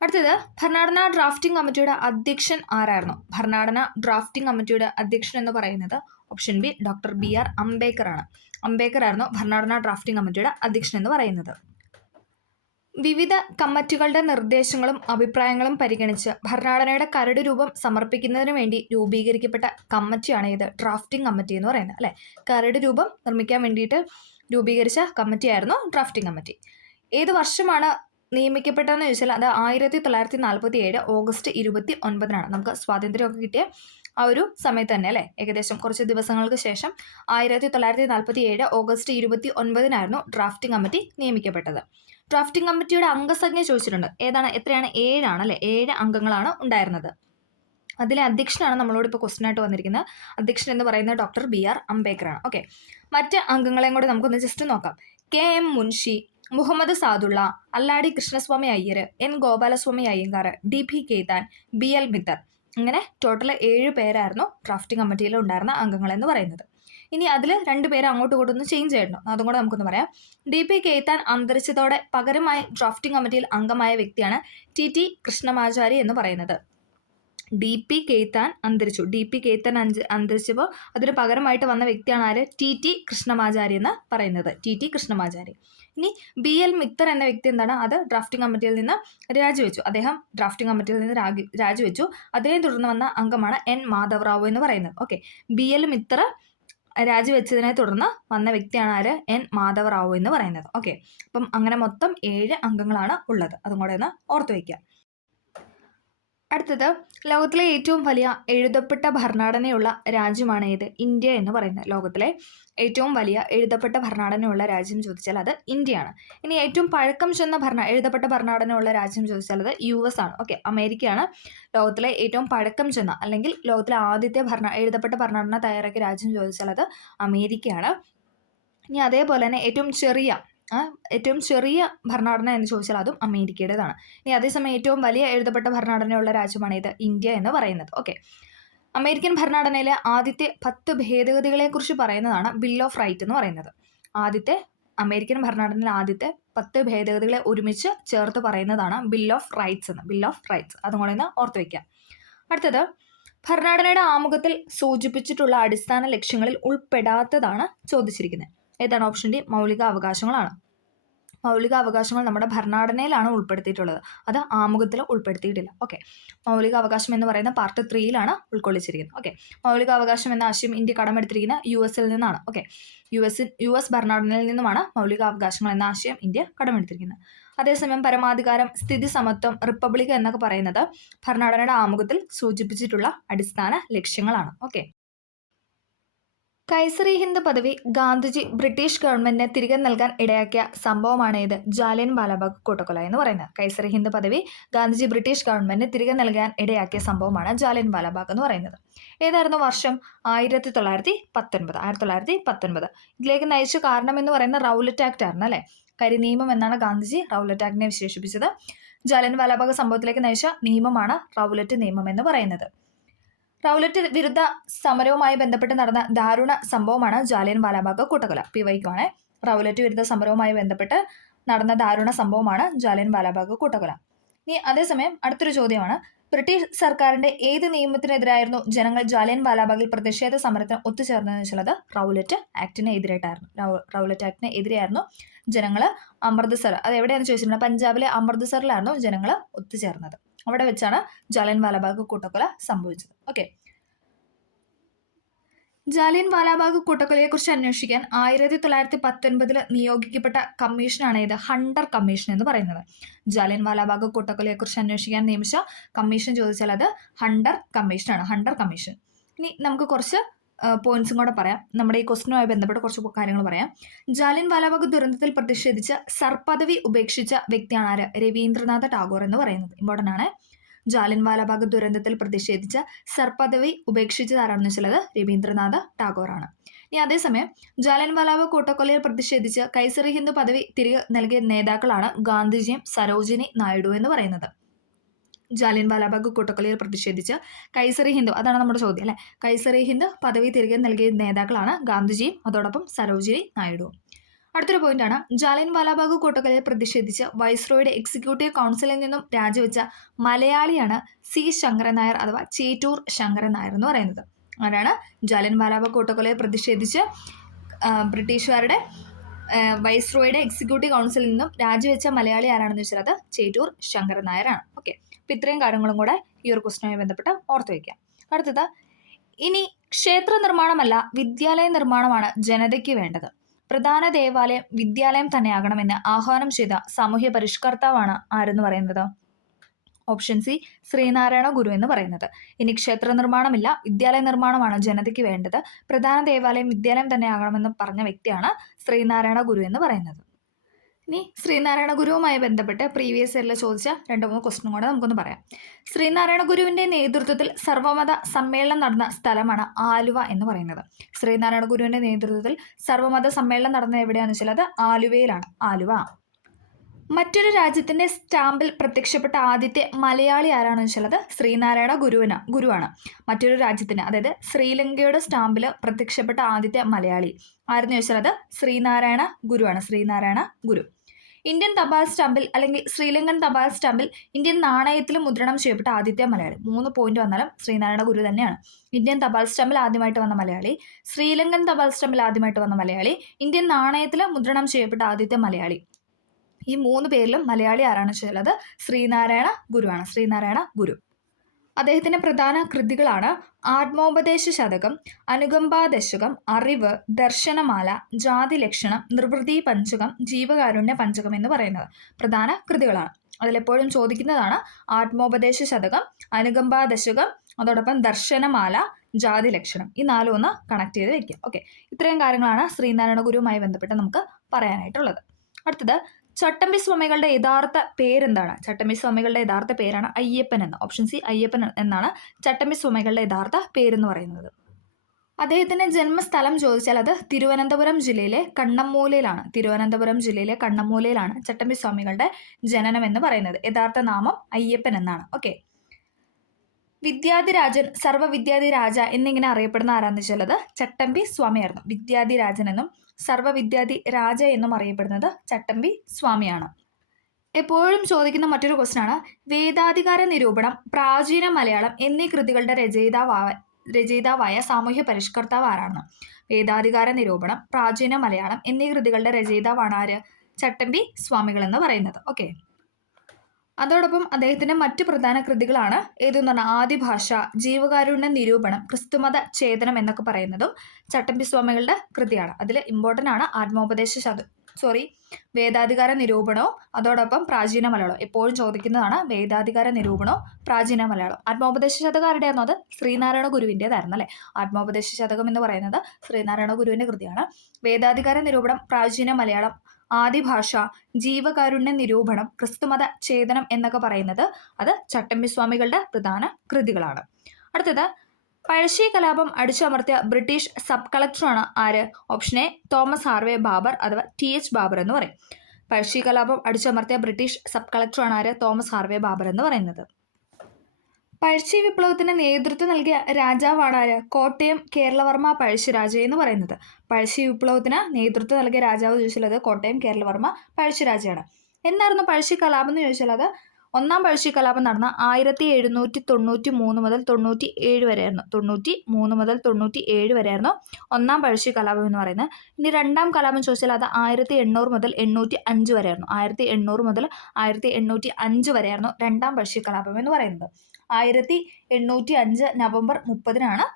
അടുത്തത് ഭരണഘടനാ ഡ്രാഫ്റ്റിംഗ് കമ്മിറ്റിയുടെ അധ്യക്ഷൻ ആരായിരുന്നു? ഭരണഘടനാ ഡ്രാഫ്റ്റിംഗ് കമ്മിറ്റിയുടെ അധ്യക്ഷൻ എന്ന് പറയുന്നത് option B doctor BR Ambedkar ആണ്. അംബേദ്കർ ആയിരുന്നു ഭരണഘടനാ ഡ്രാഫ്റ്റിംഗ് കമ്മിറ്റിയുടെ അധ്യക്ഷൻ എന്ന് പറയുന്നത്. വിവിധ കമ്മിറ്റികളുടെ നിർദ്ദേശങ്ങളും അഭിപ്രായങ്ങളും പരിഗണിച്ച് ഭരണഘടനയുടെ കരട് രൂപം സമർപ്പിക്കുന്നതിന് വേണ്ടി രൂപീകരിക്കപ്പെട്ട കമ്മിറ്റിയാണ് ഇത് ഡ്രാഫ്റ്റിംഗ് കമ്മിറ്റി എന്ന് പറയുന്നത് അല്ലേ? കരട് രൂപം നിർമ്മിക്കാൻ വേണ്ടിയിട്ട് രൂപീകരിച്ച കമ്മിറ്റിയായിരുന്നു ഡ്രാഫ്റ്റിംഗ് കമ്മിറ്റി. ഏത് വർഷമാണ് നിയമിക്കപ്പെട്ടതെന്ന് ചോദിച്ചാൽ അത് 1947 ഓഗസ്റ്റ് 29-നാണ്. നമുക്ക് സ്വാതന്ത്ര്യമൊക്കെ കിട്ടിയ ആ ഒരു സമയത്ത് തന്നെ അല്ലേ? ഏകദേശം കുറച്ച് ദിവസങ്ങൾക്ക് ശേഷം 1947 ഓഗസ്റ്റ് 29-നായിരുന്നു ഡ്രാഫ്റ്റിംഗ് കമ്മിറ്റി നിയമിക്കപ്പെട്ടത്. ഡ്രാഫ്റ്റിംഗ് കമ്മിറ്റിയുടെ അംഗസംഖ്യ ചോദിച്ചിട്ടുണ്ട്. ഏതാണ്? എത്രയാണ്? 7 ആണല്ലേ? 7 അംഗങ്ങളാണ് ഉണ്ടായിരുന്നത്. അതിലെ അധ്യക്ഷനാണ് നമ്മളോട് ഇപ്പോൾ ക്വസ്റ്റ്യൻ ആയിട്ട് വന്നിരിക്കുന്നത്. അധ്യക്ഷൻ എന്ന് പറയുന്നത് ഡോക്ടർ BR അംബേദ്കർ ആണ്. ഓക്കെ, മറ്റ് അംഗങ്ങളെയും കൂടെ നമുക്കൊന്ന് ജസ്റ്റ് നോക്കാം. KM Munshi, Muhammad Saadulla, Alladi Krishnaswamy Iyer, N Gopalaswamy Iyengar, DP കേത്താൻ, BL Mitter. ഇങ്ങനെ ടോട്ടൽ 7 പേരായിരുന്നു ഡ്രാഫ്റ്റിംഗ് കമ്മിറ്റിയിൽ ഉണ്ടായിരുന്ന അംഗങ്ങളെന്ന് പറയുന്നത്. ഇനി അതിൽ 2 പേര് അങ്ങോട്ടും ഇങ്ങോട്ടും ഒന്ന് ചേഞ്ച് ആയിരുന്നു. അതും കൂടെ നമുക്കൊന്ന് പറയാം. DP കേത്താൻ അന്തരിച്ചതോടെ പകരമായി ഡ്രാഫ്റ്റിംഗ് കമ്മിറ്റിയിൽ അംഗമായ വ്യക്തിയാണ് TT കൃഷ്ണമാചാരി എന്ന് പറയുന്നത്. DP കേത്താൻ അന്തരിച്ചു. DP കേത്താൻ അന്തരിച്ചപ്പോൾ അതിന് പകരമായിട്ട് വന്ന വ്യക്തിയാണ് ആര്? TT കൃഷ്ണമാചാരി എന്ന് പറയുന്നത്. TT കൃഷ്ണമാചാരി. ഇനി BL മിത്തർ എന്ന വ്യക്തി എന്താണ്? അത് ഡ്രാഫ്റ്റിംഗ് കമ്മിറ്റിയിൽ നിന്ന് രാജിവെച്ചു. അദ്ദേഹം ഡ്രാഫ്റ്റിംഗ് കമ്മിറ്റിയിൽ നിന്ന് രാജിവെച്ചു. അതിനെ തുടർന്ന് വന്ന അംഗമാണ് N മാധവറാവു എന്ന് പറയുന്നത്. ഓക്കെ, BL മിത്തർ രാജിവെച്ചതിനെ തുടർന്ന് വന്ന വ്യക്തിയാണ് ആര്? N മാധവറാവു എന്ന് പറയുന്നത്. ഓക്കെ, അപ്പം അങ്ങനെ മൊത്തം 7 അംഗങ്ങളാണ് ഉള്ളത്. അതും കൂടെ ഒന്ന് ഓർത്തു വയ്ക്കുക. അടുത്തത് ലോകത്തിലെ ഏറ്റവും വലിയ എഴുതപ്പെട്ട ഭരണഘടനയുള്ള രാജ്യമാണ് ഏത്? ഇന്ത്യ എന്ന് പറയുന്നത്. ലോകത്തിലെ ഏറ്റവും വലിയ എഴുതപ്പെട്ട ഭരണഘടനയുള്ള രാജ്യം ചോദിച്ചാൽ അത് ഇന്ത്യയാണ്. ഇനി ഏറ്റവും പഴക്കം ചെന്ന എഴുതപ്പെട്ട ഭരണഘടനയുള്ള രാജ്യം ചോദിച്ചാൽ അത് US ആണ്. ഓക്കെ, അമേരിക്കയാണ് ലോകത്തിലെ ഏറ്റവും പഴക്കം ചെന്ന അല്ലെങ്കിൽ ലോകത്തിലെ ആദ്യത്തെ എഴുതപ്പെട്ട ഭരണഘടന തയ്യാറാക്കിയ രാജ്യം ചോദിച്ചാൽ അത് അമേരിക്കയാണ്. ഇനി അതേപോലെ തന്നെ ഏറ്റവും ചെറിയ ഭരണഘടന എന്ന് ചോദിച്ചാൽ അതും അമേരിക്കയുടേതാണ്. ഇനി അതേസമയം ഏറ്റവും വലിയ എഴുതപ്പെട്ട ഭരണഘടനയുള്ള രാജ്യമാണ് ഇത് ഇന്ത്യ എന്ന് പറയുന്നത്. ഓക്കെ, അമേരിക്കൻ ഭരണഘടനയിലെ ആദ്യത്തെ 10 ഭേദഗതികളെക്കുറിച്ച് പറയുന്നതാണ് ബിൽ ഓഫ് റൈറ്റ് എന്ന് പറയുന്നത്. അമേരിക്കൻ ഭരണഘടനയിലെ ആദ്യത്തെ 10 ഭേദഗതികളെ ഒരുമിച്ച് ചേർത്ത് പറയുന്നതാണ് ബിൽ ഓഫ് റൈറ്റ്സ് എന്ന്. ബിൽ ഓഫ് റൈറ്റ്സ് അതും കൂടെ ഒന്ന് ഓർത്ത് വയ്ക്കുക. അടുത്തത് ഭരണഘടനയുടെ ആമുഖത്തിൽ സൂചിപ്പിച്ചിട്ടുള്ള അടിസ്ഥാന ലക്ഷ്യങ്ങളിൽ ഉൾപ്പെടാത്തതാണ് ചോദിച്ചിരിക്കുന്നത്. ഏതാണ്? ഓപ്ഷൻ ഡി മൗലിക അവകാശങ്ങളാണ്. മൗലിക അവകാശങ്ങൾ നമ്മുടെ ഭരണഘടനയിലാണ് ഉൾപ്പെടുത്തിയിട്ടുള്ളത്, അത് ആമുഖത്തിൽ ഉൾപ്പെടുത്തിയിട്ടില്ല. ഓക്കെ, മൗലിക അവകാശം എന്ന് പറയുന്ന പാർട്ട് 3-ലാണ് ഉൾക്കൊള്ളിച്ചിരിക്കുന്നത്. ഓക്കെ, മൗലിക അവകാശം എന്ന ആശയം ഇന്ത്യ കടമെടുത്തിരിക്കുന്ന US-ൽ നിന്നാണ്. ഓക്കെ, US ഭരണഘടനയിൽ നിന്നുമാണ് മൗലിക അവകാശങ്ങൾ എന്ന ആശയം ഇന്ത്യ കടമെടുത്തിരിക്കുന്നത്. അതേസമയം പരമാധികാരം, സ്ഥിതി സമത്വം, റിപ്പബ്ലിക് എന്നൊക്കെ പറയുന്നത് ഭരണഘടനയുടെ ആമുഖത്തിൽ സൂചിപ്പിച്ചിട്ടുള്ള അടിസ്ഥാന ലക്ഷ്യങ്ങളാണ്. ഓക്കെ, കൈസറി ഹിന്ദ് പദവി ഗാന്ധിജി ബ്രിട്ടീഷ് ഗവൺമെന്റിനെ തിരികെ നൽകാൻ ഇടയാക്കിയ സംഭവമാണ് ഇത് ജാലിയൻ വാലാബാഗ് കൂട്ടക്കൊല എന്ന് പറയുന്നത്. കൈസറി ഹിന്ദ് പദവി ഗാന്ധിജി ബ്രിട്ടീഷ് ഗവൺമെന്റിനെ തിരികെ നൽകാൻ ഇടയാക്കിയ സംഭവമാണ് ജാലിയൻ വാലാബാഗ് എന്ന് പറയുന്നത്. ഏതായിരുന്നു വർഷം? 1919. ഇതിലേക്ക് നയിച്ച കാരണം എന്ന് പറയുന്ന റൗലറ്റ് ആക്ട് ആയിരുന്നു അല്ലെ. കരിനിയമം എന്നാണ് ഗാന്ധിജി റൗലറ്റ് ആക്ടിനെ വിശേഷിപ്പിച്ചത്. ജാലിയൻ വാലാബാഗ് സംഭവത്തിലേക്ക് നയിച്ച നിയമമാണ് റൗലറ്റ് നിയമം എന്ന് പറയുന്നത്. റൗലറ്റ് വിരുദ്ധ സമരവുമായി ബന്ധപ്പെട്ട് നടന്ന ദാരുണ സംഭവമാണ് ജാലിയൻ വാലാബാഗ് കൂട്ടക്കൊല. PYQ റൗലറ്റ് വിരുദ്ധ സമരവുമായി ബന്ധപ്പെട്ട് നടന്ന ദാരുണ സംഭവമാണ് ജാലിയൻ വാലാബാഗ് കൂട്ടക്കൊല. ഇനി അതേസമയം അടുത്തൊരു ചോദ്യമാണ്, ബ്രിട്ടീഷ് സർക്കാരിന്റെ ഏത് നിയമത്തിനെതിരായിരുന്നു ജനങ്ങൾ ജാലിയൻ വാലാബാഗിൽ പ്രതിഷേധ സമരത്തിന് ഒത്തുചേർന്നതെന്ന് വെച്ചുള്ളത് റൗലറ്റ് ആക്ടിന് എതിരായിട്ടായിരുന്നു. റൗലറ്റ് ആക്ടിന് എതിരെയായിരുന്നു ജനങ്ങൾ അമൃത്സർ, അത് എവിടെയാണെന്ന് ചോദിച്ചിട്ടുണ്ടെങ്കിൽ പഞ്ചാബിലെ അമൃത്സറിലായിരുന്നു ജനങ്ങൾ ഒത്തുചേർന്നത്. അവിടെ വെച്ചാണ് ജാലിയൻ വാലാബാഗ് കൂട്ടക്കൊല സംഭവിച്ചത്. ഓക്കെ, ജാലിയൻ വാലാബാഗ് കൂട്ടക്കൊലയെക്കുറിച്ച് അന്വേഷിക്കാൻ 1919 നിയോഗിക്കപ്പെട്ട കമ്മീഷനാണ് ഇത് ഹണ്ടർ കമ്മീഷൻ എന്ന് പറയുന്നത്. ജാലിയൻ വാലാബാഗ് കൂട്ടക്കൊലയെക്കുറിച്ച് അന്വേഷിക്കാൻ നിയമിച്ച കമ്മീഷൻ ചോദിച്ചാൽ അത് ഹണ്ടർ കമ്മീഷനാണ്. Hunter commission. ഇനി നമുക്ക് കുറച്ച് പോയിന്റ്സും കൂടെ പറയാം. നമ്മുടെ ഈ ക്വസ്റ്റിനുമായി ബന്ധപ്പെട്ട് കുറച്ച് കാര്യങ്ങൾ പറയാം. ജാലിയൻ വാലാബാഗ് ദുരന്തത്തിൽ പ്രതിഷേധിച്ച് സർപദവി ഉപേക്ഷിച്ച വ്യക്തിയാണ് ആര്? രവീന്ദ്രനാഥ ടാഗോർ എന്ന് പറയുന്നത്. ഇമ്പോർട്ടൻ്റ് ആണ്. ജാലിയൻ വാലാബാഗ് ദുരന്തത്തിൽ പ്രതിഷേധിച്ച സർപദവി ഉപേക്ഷിച്ചത് ആരാണെന്ന് വെച്ചുള്ളത് രവീന്ദ്രനാഥ ടാഗോർ ആണ്. ഇനി അതേസമയം ജാലിയൻ വാലാബാഗ് കൂട്ടക്കൊലയിൽ പ്രതിഷേധിച്ച് കൈസറി ഹിന്ദ് പദവി തിരികെ നൽകിയ നേതാക്കളാണ് ഗാന്ധിജിയും സരോജിനി നായിഡു എന്ന് പറയുന്നത്. ജാലിയൻ വാലാബാഗ് കൂട്ടക്കൊലയിൽ പ്രതിഷേധിച്ച് കൈസറി ഹിന്ദ്, അതാണ് നമ്മുടെ ചോദ്യം അല്ലെ, കൈസറി ഹിന്ദ് പദവി തിരികെ നൽകിയ നേതാക്കളാണ് ഗാന്ധിജിയും അതോടൊപ്പം സരോജിനി നായിഡുവും. അടുത്തൊരു പോയിന്റാണ്, ജാലിയൻ വാലാബാഗ് കൂട്ടക്കൊലയിൽ പ്രതിഷേധിച്ച് വൈസ്രോയുടെ എക്സിക്യൂട്ടീവ് കൗൺസിലിൽ നിന്നും രാജിവെച്ച മലയാളിയാണ് C ശങ്കരൻ നായർ അഥവാ ചേറ്റൂർ ശങ്കരൻ നായർ എന്ന് പറയുന്നത്. ആരാണ്? ജാലിയൻ വാലാബാഗ് കൂട്ടക്കൊലയിൽ പ്രതിഷേധിച്ച് ബ്രിട്ടീഷുകാരുടെ വൈസ്രോയുടെ എക്സിക്യൂട്ടീവ് കൗൺസിലിൽ നിന്നും രാജിവെച്ച മലയാളി ആരാണെന്ന് വെച്ചാൽ അത് ചേറ്റൂർ ശങ്കരൻ നായരാണ്. ഓക്കെ, അപ്പം ഇത്രയും കാര്യങ്ങളും കൂടെ ഈ ഒരു ക്വസ്റ്റിനുമായി ബന്ധപ്പെട്ട് ഓർത്ത് വയ്ക്കാം. അടുത്തത്, ഇനി ക്ഷേത്ര നിർമ്മാണമല്ല വിദ്യാലയ നിർമ്മാണമാണ് ജനതയ്ക്ക് വേണ്ടത്. പ്രധാന ദേവാലയം വിദ്യാലയം തന്നെയാകണമെന്ന് ആഹ്വാനം ചെയ്ത സാമൂഹ്യ പരിഷ്കർത്താവാണ് ആരെന്ന് പറയുന്നത്? ഓപ്ഷൻ സി, ശ്രീനാരായണ ഗുരു എന്ന് പറയുന്നത്. ഇനി ക്ഷേത്ര നിർമ്മാണമില്ല വിദ്യാലയ നിർമ്മാണമാണ് ജനതയ്ക്ക് വേണ്ടത്, പ്രധാന ദേവാലയം വിദ്യാലയം തന്നെയാകണമെന്ന് പറഞ്ഞ വ്യക്തിയാണ് ശ്രീനാരായണ ഗുരു എന്ന് പറയുന്നത്. ഇനി ശ്രീനാരായണ ഗുരുവുമായി ബന്ധപ്പെട്ട് പ്രീവിയസ് ഇയറിൽ ചോദിച്ച 2-3 ക്വസ്റ്റ്യനും കൂടെ നമുക്കൊന്ന് പറയാം. ശ്രീനാരായണ ഗുരുവിന്റെ നേതൃത്വത്തിൽ സർവമത സമ്മേളനം നടന്ന സ്ഥലമാണ് ആലുവ എന്ന് പറയുന്നത്. ശ്രീനാരായണ ഗുരുവിന്റെ നേതൃത്വത്തിൽ സർവമത സമ്മേളനം നടന്നത് എവിടെയാണെന്ന് വെച്ചാൽ അത് ആലുവയിലാണ്. ആലുവ. മറ്റൊരു രാജ്യത്തിന്റെ സ്റ്റാമ്പിൽ പ്രത്യക്ഷപ്പെട്ട ആദ്യത്തെ മലയാളി ആരാണെന്ന് വെച്ചാൽ അത് ശ്രീനാരായണ ഗുരുവാണ്. മറ്റൊരു രാജ്യത്തിന്, അതായത് ശ്രീലങ്കയുടെ സ്റ്റാമ്പിൽ പ്രത്യക്ഷപ്പെട്ട ആദ്യത്തെ മലയാളി ആരെന്ന് ചോദിച്ചാൽ അത് ശ്രീനാരായണ ഗുരുവാണ്. ശ്രീനാരായണ ഗുരു. ഇന്ത്യൻ തപാൽ സ്റ്റാമ്പിൽ അല്ലെങ്കിൽ ശ്രീലങ്കൻ തപാൽ സ്റ്റാമ്പിൽ ഇന്ത്യൻ നാണയത്തിൽ മുദ്രണം ചെയ്യപ്പെട്ട ആദ്യത്തെ മലയാളി. 3 പോയിന്റ് വന്നാലും ശ്രീനാരായണ ഗുരു തന്നെയാണ്. ഇന്ത്യൻ തപാൽ സ്റ്റാമ്പിൽ ആദ്യമായിട്ട് വന്ന മലയാളി, ശ്രീലങ്കൻ തപാൽ സ്റ്റാമ്പിൽ ആദ്യമായിട്ട് വന്ന മലയാളി, ഇന്ത്യൻ നാണയത്തിൽ മുദ്രണം ചെയ്യപ്പെട്ട ആദ്യത്തെ മലയാളി. ഈ 3 പേരിലും മലയാളി ആരാണെന്ന് വെച്ചാൽ അത് ശ്രീനാരായണ ഗുരുവാണ്. ശ്രീനാരായണ ഗുരു. അദ്ദേഹത്തിന്റെ പ്രധാന കൃതികളാണ് ആത്മോപദേശ ശതകം, അനുകമ്പാദശകം, അറിവ്, ദർശനമാല, ജാതിലക്ഷണം, നിർവൃതി പഞ്ചകം, ജീവകാരുണ്യ പഞ്ചകം എന്ന് പറയുന്നത് പ്രധാന കൃതികളാണ്. അതിലെപ്പോഴും ചോദിക്കുന്നതാണ് ആത്മോപദേശ ശതകം, അനുകമ്പാദശകം, അതോടൊപ്പം ദർശനമാല, ജാതിലക്ഷണം. ഈ 4 ഒന്ന് കണക്ട് ചെയ്ത് വെക്കുക. ഓക്കെ, ഇത്രയും കാര്യങ്ങളാണ് ശ്രീനാരായണ ഗുരുവുമായി ബന്ധപ്പെട്ട് നമുക്ക് പറയാനായിട്ടുള്ളത്. അടുത്തത്, ചട്ടമ്പി സ്വാമികളുടെ യഥാർത്ഥ പേരെന്താണ്? ചട്ടമ്പി സ്വാമികളുടെ യഥാർത്ഥ പേരാണ് അയ്യപ്പൻ എന്ന്. ഓപ്ഷൻ സി, അയ്യപ്പൻ എന്നാണ് ചട്ടമ്പി സ്വാമികളുടെ യഥാർത്ഥ പേരെന്ന് പറയുന്നത്. അദ്ദേഹത്തിന്റെ ജന്മസ്ഥലം ചോദിച്ചാൽ അത് തിരുവനന്തപുരം ജില്ലയിലെ കണ്ണമ്മൂലയിലാണ്. തിരുവനന്തപുരം ജില്ലയിലെ കണ്ണമ്മൂലയിലാണ് ചട്ടമ്പി സ്വാമികളുടെ ജനനം എന്ന് പറയുന്നത്. യഥാർത്ഥ നാമം അയ്യപ്പൻ എന്നാണ്. ഓക്കെ, വിദ്യാധിരാജൻ, സർവ്വവിദ്യാധിരാജ എന്നിങ്ങനെ അറിയപ്പെടുന്ന ആരാന്ന് വെച്ചാൽ അത് ചട്ടമ്പി സ്വാമിയായിരുന്നു. വിദ്യാധിരാജൻ എന്നും സർവ്വവിദ്യാധി രാജ എന്നും അറിയപ്പെടുന്നത് ചട്ടമ്പി സ്വാമിയാണ്. എപ്പോഴും ചോദിക്കുന്ന മറ്റൊരു ക്വസ്റ്റ്യനാണ്, വേദാധികാര നിരൂപണം, പ്രാചീന മലയാളം എന്നീ കൃതികളുടെ രചയിതാവായ സാമൂഹ്യ പരിഷ്കർത്താവ് ആരാണ്? വേദാധികാര നിരൂപണം, പ്രാചീന മലയാളം എന്നീ കൃതികളുടെ രചയിതാവാണ് ആര്? ചട്ടമ്പി സ്വാമികൾ എന്ന് പറയുന്നത്. ഓക്കെ, അതോടൊപ്പം അദ്ദേഹത്തിന്റെ മറ്റു പ്രധാന കൃതികളാണ് ഏതെന്ന് പറഞ്ഞാൽ ആദിഭാഷ, ജീവകാരുണ്യ നിരൂപണം, ക്രിസ്തുമത ഛേദനം എന്നൊക്കെ പറയുന്നതും ചട്ടമ്പി സ്വാമികളുടെ കൃതിയാണ്. അതിൽ ഇമ്പോർട്ടൻ്റ് ആണ് ആത്മോപദേശ വേദാധികാര നിരൂപണവും അതോടൊപ്പം പ്രാചീന മലയാളം എപ്പോഴും ചോദിക്കുന്നതാണ്. വേദാധികാര നിരൂപണവും പ്രാചീന മലയാളം. ആത്മോപദേശ ശതകം ആരുടെയായിരുന്നു? അത് ശ്രീനാരായണ ഗുരുവിൻ്റെതായിരുന്നു അല്ലേ. ആത്മോപദേശ ശതകം എന്ന് പറയുന്നത് ശ്രീനാരായണ ഗുരുവിൻ്റെ കൃതിയാണ്. വേദാധികാര നിരൂപണം, പ്രാചീന മലയാളം, ആദിഭാഷ, ജീവകാരുണ്യ നിരൂപണം, ക്രിസ്തുമത ഛേദനം എന്നൊക്കെ പറയുന്നത് അത് ചട്ടമ്പിസ്വാമികളുടെ പ്രധാന കൃതികളാണ്. അടുത്തത് പഴശ്ശി കലാപം അടിച്ചമർത്തിയ ബ്രിട്ടീഷ് സബ് കളക്ടറാണ് ആര്? Option A Thomas Harvey Babur അഥവാ TH ബാബർ എന്ന് പറയും. പഴശ്ശി കലാപം അടിച്ചമർത്തിയ ബ്രിട്ടീഷ് സബ് കളക്ടറാണ് ആര്? തോമസ് ഹാർവേ ബാബർ എന്ന് പറയുന്നത്. പഴശ്ശി വിപ്ലവത്തിന് നേതൃത്വം നൽകിയ രാജാവാണ് ആര്? കോട്ടയം കേരളവർമ്മ പഴശ്ശിരാജ എന്ന് പറയുന്നത്. പഴശ്ശി വിപ്ലവത്തിന് നേതൃത്വം നൽകിയ രാജാവ് ചോദിച്ചാൽ അത് കോട്ടയം കേരളവർമ്മ പഴശ്ശിരാജയാണ്. എന്നായിരുന്നു പഴശ്ശി കലാപം എന്ന് ചോദിച്ചാൽ അത് ഒന്നാം പഴശ്ശി കലാപം നടന്ന 1793 മുതൽ 97 വരെയായിരുന്നു. 93 മുതൽ 97 വരെയായിരുന്നു ഒന്നാം പഴശ്ശി കലാപം എന്ന് പറയുന്നത്. ഇനി രണ്ടാം കലാപം ചോദിച്ചാൽ അത് 1800 മുതൽ 805 വരെയായിരുന്നു. 1800 മുതൽ 1805 വരെയായിരുന്നു രണ്ടാം പഴശ്ശി കലാപം എന്ന് പറയുന്നത്. 1805 നവംബർ 30-നാണ്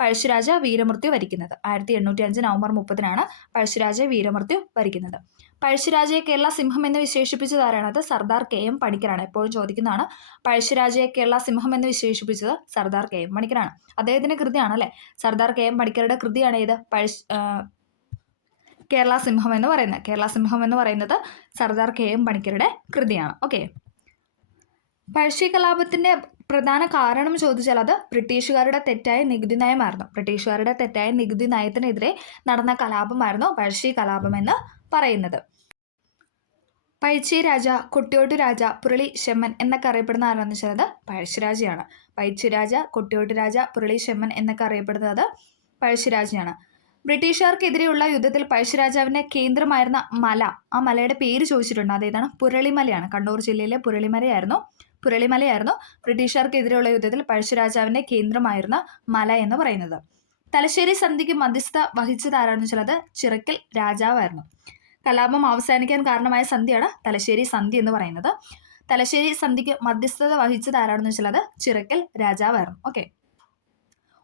പഴശ്ശിരാജ വീരമൃത്യു വരിക്കുന്നത്. 1805 നവംബർ 30-നാണ് പഴശ്ശിരാജ വീരമൃത്യു വരിക്കുന്നത്. പഴശ്ശിരാജയെ കേരള സിംഹം എന്ന് വിശേഷിപ്പിച്ചത് ആരാണ്? അത് സർദാർ KM പണിക്കരാണ്. എപ്പോഴും ചോദിക്കുന്നതാണ്. പഴശ്ശിരാജയെ കേരള സിംഹം എന്ന് വിശേഷിപ്പിച്ചത് സർദാർ KM പണിക്കരാണ്. അദ്ദേഹത്തിന്റെ കൃതിയാണ് അല്ലേ. സർദാർ KM പണിക്കരുടെ കൃതിയാണ് ഇത് കേരള സിംഹം എന്ന് പറയുന്നത്. കേരള സിംഹം എന്ന് പറയുന്നത് സർദാർ KM പണിക്കരുടെ കൃതിയാണ്. ഓക്കെ. പഴശ്ശി കലാപത്തിന്റെ പ്രധാന കാരണം ചോദിച്ചാൽ അത് ബ്രിട്ടീഷുകാരുടെ തെറ്റായ നികുതി നയമായിരുന്നു. ബ്രിട്ടീഷുകാരുടെ തെറ്റായ നികുതി നയത്തിനെതിരെ നടന്ന കലാപമായിരുന്നു പഴശ്ശി കലാപം എന്ന് പറയുന്നത്. പഴശ്ശി രാജ, കൊട്ടിയോട്ട് രാജ, പുരളി ശെമ്മൻ എന്നൊക്കെ അറിയപ്പെടുന്ന ആരാണെന്ന് വെച്ചാൽ അത് പഴശ്ശിരാജയാണ്. പഴശ്ശിരാജ, കൊട്ടിയോട്ട് രാജ, പുരളി ശെമ്മൻ എന്നൊക്കെ അറിയപ്പെടുന്നത് പഴശ്ശിരാജയാണ്. ബ്രിട്ടീഷുകാർക്കെതിരെയുള്ള യുദ്ധത്തിൽ പഴശ്ശിരാജാവിന്റെ കേന്ദ്രമായിരുന്ന മല, ആ മലയുടെ പേര് ചോദിച്ചിട്ടുണ്ട്. അതേതാണ്? പുരളിമലയാണ്. കണ്ണൂർ ജില്ലയിലെ പുരളിമലയായിരുന്നു ബ്രിട്ടീഷുകാർക്കെതിരെയുള്ള യുദ്ധത്തിൽ പഴശ്ശിരാജാവിന്റെ കേന്ദ്രമായിരുന്ന മല എന്ന് പറയുന്നത്. തലശ്ശേരി സന്ധിക്ക് മധ്യസ്ഥ വഹിച്ചത് ആരാണെന്ന് വെച്ചാൽ അത് ചിറക്കൽ രാജാവായിരുന്നു. കലാപം അവസാനിക്കാൻ കാരണമായ സന്ധിയാണ് തലശ്ശേരി സന്ധി എന്ന് പറയുന്നത്. തലശ്ശേരി സന്ധിക്ക് മധ്യസ്ഥത വഹിച്ചത് ആരാണെന്ന് വെച്ചാൽ അത് ചിറക്കൽ രാജാവായിരുന്നു. ഓക്കെ.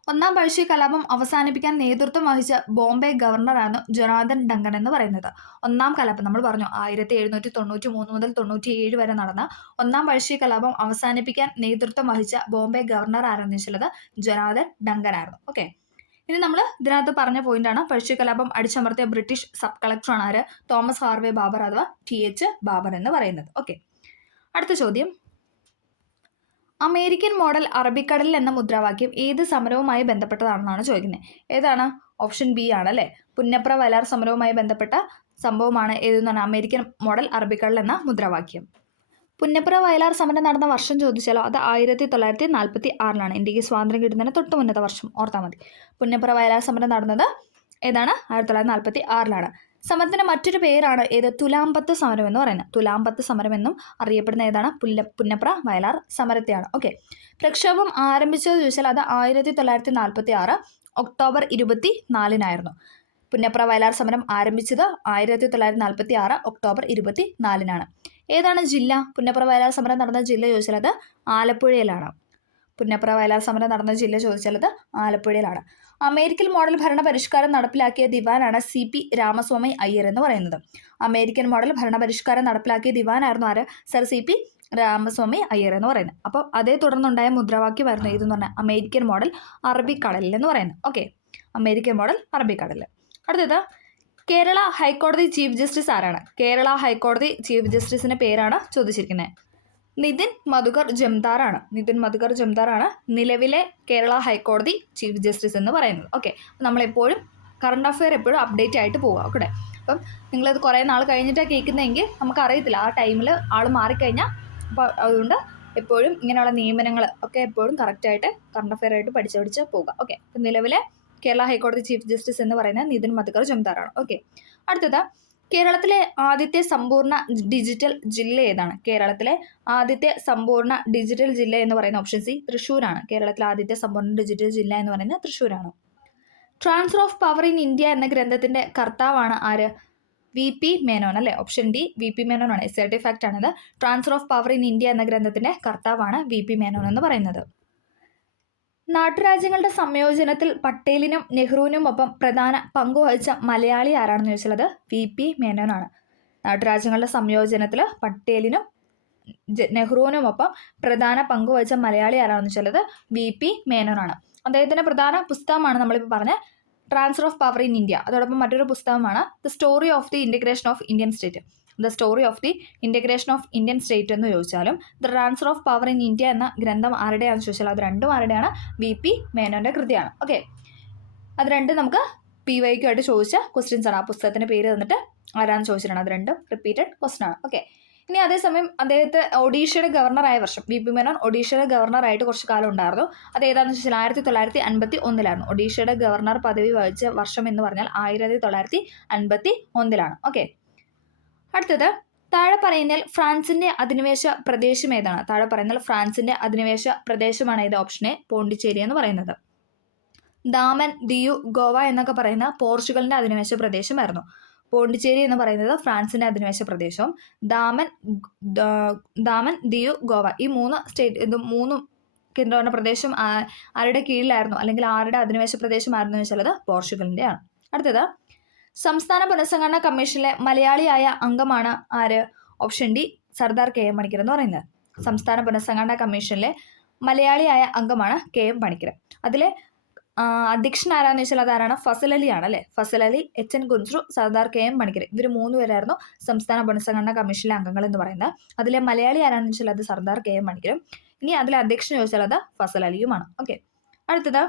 ഒന്നാം പഴശ്ശി കലാപം അവസാനിപ്പിക്കാൻ നേതൃത്വം വഹിച്ച ബോംബെ ഗവർണറാണ് ജൊനാഥൻ ഡങ്കൻ എന്ന് പറയുന്നത്. ഒന്നാം കലാപം നമ്മൾ പറഞ്ഞു 1793 മുതൽ 97 വരെ നടന്ന ഒന്നാം പഴശ്ശി കലാപം അവസാനിപ്പിക്കാൻ നേതൃത്വം വഹിച്ച ബോംബെ ഗവർണർ ആരെന്ന് വെച്ചാൽ ജൊനാഥൻ ഡങ്കൻ ആയിരുന്നു. ഓക്കെ. ഇനി നമ്മൾ ഇതിനകത്ത് പറഞ്ഞ പോയിന്റാണ് പഴശ്ശി കലാപം അടിച്ചമർത്തിയ ബ്രിട്ടീഷ് സബ് കളക്ടറാണ് ആര്? തോമസ് ഹാർവേ ബാബർ അഥവാ TH ബാബർ എന്ന് പറയുന്നത്. ഓക്കെ. അടുത്ത ചോദ്യം, അമേരിക്കൻ മോഡൽ അറബിക്കടലിൽ എന്ന മുദ്രാവാക്യം ഏത് സമരവുമായി ബന്ധപ്പെട്ടതാണെന്നാണ് ചോദിക്കുന്നത്. ഏതാണ്? ഓപ്ഷൻ ബി ആണ് അല്ലേ. പുന്നപ്ര വയലാർ സമരവുമായി ബന്ധപ്പെട്ട സംഭവമാണ് ഏതെന്ന് പറഞ്ഞാൽ അമേരിക്കൻ മോഡൽ അറബിക്കടൽ എന്ന മുദ്രാവാക്യം. പുന്നപ്ര വയലാർ സമരം നടന്ന വർഷം ചോദിച്ചാലോ അത് 1946-ലാണ്. ഇന്ത്യക്ക് സ്വാതന്ത്ര്യം കിട്ടുന്നതിന് തൊട്ട് മുന്നത്തെ വർഷം ഓർത്താൽ മതി. പുന്നപ്ര വയലാർ സമരം നടന്നത് ഏതാണ്? 1946-ലാണ്. സമരത്തിന് മറ്റൊരു പേരാണ് ഏത്? തുലാമ്പത്ത് സമരം എന്ന് പറയുന്നത്. തുലാമ്പത്ത് സമരം എന്നും അറിയപ്പെടുന്ന ഏതാണ്? പുന്നപ്ര വയലാർ സമരത്തെയാണ്. ഓക്കെ. പ്രക്ഷോഭം ആരംഭിച്ചത് ചോദിച്ചാൽ അത് 1946 ഒക്ടോബർ 24-നായിരുന്നു. പുന്നപ്ര വയലാർ സമരം ആരംഭിച്ചത് 1946 ഒക്ടോബർ 24-നാണ്. ഏതാണ് ജില്ല? പുന്നപ്ര വയലാർ സമരം നടന്ന ജില്ല ചോദിച്ചാൽ അത് ആലപ്പുഴയിലാണ്. പുന്നപ്ര വയലാർ സമരം നടന്ന ജില്ല ചോദിച്ചാൽ അത് ആലപ്പുഴയിലാണ്. അമേരിക്കൻ മോഡൽ ഭരണ പരിഷ്കാരം നടപ്പിലാക്കിയ ദിവാനാണ് CP രാമസ്വാമി അയ്യർ എന്ന് പറയുന്നത്. അമേരിക്കൻ മോഡൽ ഭരണ പരിഷ്കാരം നടപ്പിലാക്കിയ ദിവാനായിരുന്നു ആര്? സർ CP രാമസ്വാമി അയ്യർ എന്ന് പറയുന്നത്. അപ്പോൾ അതേ തുടർന്നുണ്ടായ മുദ്രാവാക്യമായിരുന്നു ഇതെന്ന് പറഞ്ഞാൽ അമേരിക്കൻ മോഡൽ അറബിക്കടലിൽ എന്ന് പറയുന്നത്. ഓക്കെ. അമേരിക്കൻ മോഡൽ അറബിക്കടലിൽ. അടുത്തത്, കേരള ഹൈക്കോടതി ചീഫ് ജസ്റ്റിസ് ആരാണ്? കേരള ഹൈക്കോടതി ചീഫ് ജസ്റ്റിസിന്റെ പേരാണ് ചോദിച്ചിരിക്കുന്നത്. നിതിൻ മധുകർ ജംദാറാണ്. നിതിൻ മധുകർ ജംദാറാണ് നിലവിലെ കേരള ഹൈക്കോടതി ചീഫ് ജസ്റ്റിസ് എന്ന് പറയുന്നത്. ഓക്കെ. നമ്മളെപ്പോഴും കറണ്ട് അഫെയർ എപ്പോഴും അപ്ഡേറ്റ് ആയിട്ട് പോവുക. ഓക്കെ. അപ്പം നിങ്ങളത് കുറേ നാൾ കഴിഞ്ഞിട്ടാണ് കേൾക്കുന്നതെങ്കിൽ നമുക്കറിയത്തില്ല, ആ ടൈമിൽ ആൾ മാറിക്കഴിഞ്ഞാൽ. അപ്പോൾ അതുകൊണ്ട് എപ്പോഴും ഇങ്ങനെയുള്ള നിയമനങ്ങൾ ഒക്കെ എപ്പോഴും കറക്റ്റായിട്ട് കറണ്ട് അഫെയർ ആയിട്ട് പഠിച്ച് പോവുക. ഓക്കെ. അപ്പം നിലവിലെ കേരള ഹൈക്കോടതി ചീഫ് ജസ്റ്റിസ് എന്ന് പറയുന്നത് നിതിൻ മധുകർ ജംദാറാണ്. ഓക്കെ. അടുത്തത്, കേരളത്തിലെ ആദ്യത്തെ സമ്പൂർണ്ണ ഡിജിറ്റൽ ജില്ല ഏതാണ്? കേരളത്തിലെ ആദ്യത്തെ സമ്പൂർണ്ണ ഡിജിറ്റൽ ജില്ല എന്ന് പറയുന്ന ഓപ്ഷൻ സി തൃശ്ശൂരാണ്. കേരളത്തിലെ ആദ്യത്തെ സമ്പൂർണ്ണ ഡിജിറ്റൽ ജില്ല എന്ന് പറയുന്നത് തൃശ്ശൂരാണ്. Transfer of power in India എന്ന ഗ്രന്ഥത്തിന്റെ കർത്താവാണ് ആര്? VP മേനോൻ അല്ലേ. ഓപ്ഷൻ ഡി VP മേനോൻ ആണ്. SRT ഫാക്ട് ആണിത്. Transfer of power in India എന്ന ഗ്രന്ഥത്തിന്റെ കർത്താവാണ് VP മേനോൻ എന്ന് പറയുന്നത്. നാട്ടുരാജ്യങ്ങളുടെ സംയോജനത്തിൽ പട്ടേലിനും നെഹ്റുവിനും ഒപ്പം പ്രധാന പങ്കുവഹിച്ച മലയാളി ആരാണെന്ന് ചോദിച്ചാൽ അത് VP മേനോനാണ്. നാട്ടുരാജ്യങ്ങളുടെ സംയോജനത്തിൽ പട്ടേലിനും നെഹ്റുവിനുമൊപ്പം പ്രധാന പങ്കുവഹിച്ച മലയാളി ആരാണെന്ന് വെച്ചാൽ അത് VP മേനോനാണ്. അദ്ദേഹത്തിൻ്റെ പ്രധാന പുസ്തകമാണ് നമ്മളിപ്പോൾ പറഞ്ഞ transfer of power in India. അതോടൊപ്പം മറ്റൊരു പുസ്തകമാണ് the story of the integration of Indian state. The story of the integration of Indian state എന്ന് ചോദിച്ചാലും the transfer of power in India എന്ന ഗ്രന്ഥം ആരുടെയാണെന്ന് ചോദിച്ചാൽ അത് രണ്ടും ആരുടെയാണ്? VP മേനോൻ്റെ കൃതിയാണ്. ഓക്കെ, അത് രണ്ടും നമുക്ക് PYQ ആയിട്ട് ചോദിച്ച ക്വസ്റ്റ്യൻസ് ആണ്. ആ പുസ്തകത്തിൻ്റെ പേര് തന്നിട്ട് ആരാണെന്ന് ചോദിച്ചിട്ടാണ്. അത് രണ്ടും റിപ്പീറ്റഡ് ക്വസ്റ്റൻ ആണ്. ഓക്കെ, ഇനി അതേസമയം അദ്ദേഹത്തെ ഒഡീഷയുടെ ഗവർണറായ വർഷം, VP മേനോൻ ഒഡീഷയുടെ ഗവർണറായിട്ട് കുറച്ച് കാലം ഉണ്ടായിരുന്നു. അത് ഏതാണെന്ന് വെച്ചാൽ 1951 ഒഡീഷയുടെ ഗവർണർ പദവി വഹിച്ച വർഷം എന്ന് പറഞ്ഞാൽ 1951. ഓക്കെ, അടുത്തത് താഴെ പറയുന്നതിൽ ഫ്രാൻസിൻ്റെ അധിനിവേശ പ്രദേശം ഏതാണ്? താഴെ പറയുന്നതിൽ ഫ്രാൻസിൻ്റെ അധിനിവേശ പ്രദേശമാണ് ഏത്? ഓപ്ഷൻ എ പോണ്ടിച്ചേരി എന്ന് പറയുന്നത്. ദാമൻ, ദിയു, ഗോവ എന്നൊക്കെ പറയുന്ന പോർച്ചുഗലിൻ്റെ അധിനിവേശ പ്രദേശമായിരുന്നു. പോണ്ടിച്ചേരി എന്ന് പറയുന്നത് ഫ്രാൻസിൻ്റെ അധിനിവേശ പ്രദേശവും ദാമൻ, ദിയു, ഗോവ ഈ മൂന്നും കേന്ദ്രഭരണ പ്രദേശം ആരുടെ കീഴിലായിരുന്നു, അല്ലെങ്കിൽ ആരുടെ അധിനിവേശ പ്രദേശമായിരുന്നു എന്ന് വെച്ചാൽ അത് പോർച്ചുഗലിൻ്റെ ആണ്. അടുത്തത് സംസ്ഥാന പുനഃസംഘടനാ കമ്മീഷനിലെ മലയാളിയായ അംഗമാണ് ആര്? Option D Sardar KM Panicker എന്ന് പറയുന്നത്. സംസ്ഥാന പുനഃസംഘടനാ കമ്മീഷനിലെ മലയാളിയായ അംഗമാണ് KM പണിക്കർ. അതിലെ അധ്യക്ഷൻ ആരാന്ന് വെച്ചാൽ അതാരാണ്? ഫസൽ അലി ആണ് അല്ലേ. ഫസൽ അലി, HN കുൻസ്രു, സർദാർ KM പണിക്കർ ഇവർ 3 പേരായിരുന്നു സംസ്ഥാന പുനഃസംഘടനാ കമ്മീഷനിലെ അംഗങ്ങൾ എന്ന് പറയുന്നത്. അതിലെ മലയാളി ആരാന്ന് വെച്ചാൽ അത് സർദാർ KM പണിക്കരും. ഇനി അതിലെ അധ്യക്ഷൻ ചോദിച്ചാൽ അത് ഫസൽ അലിയുമാണ്. ഓക്കെ, അടുത്തത്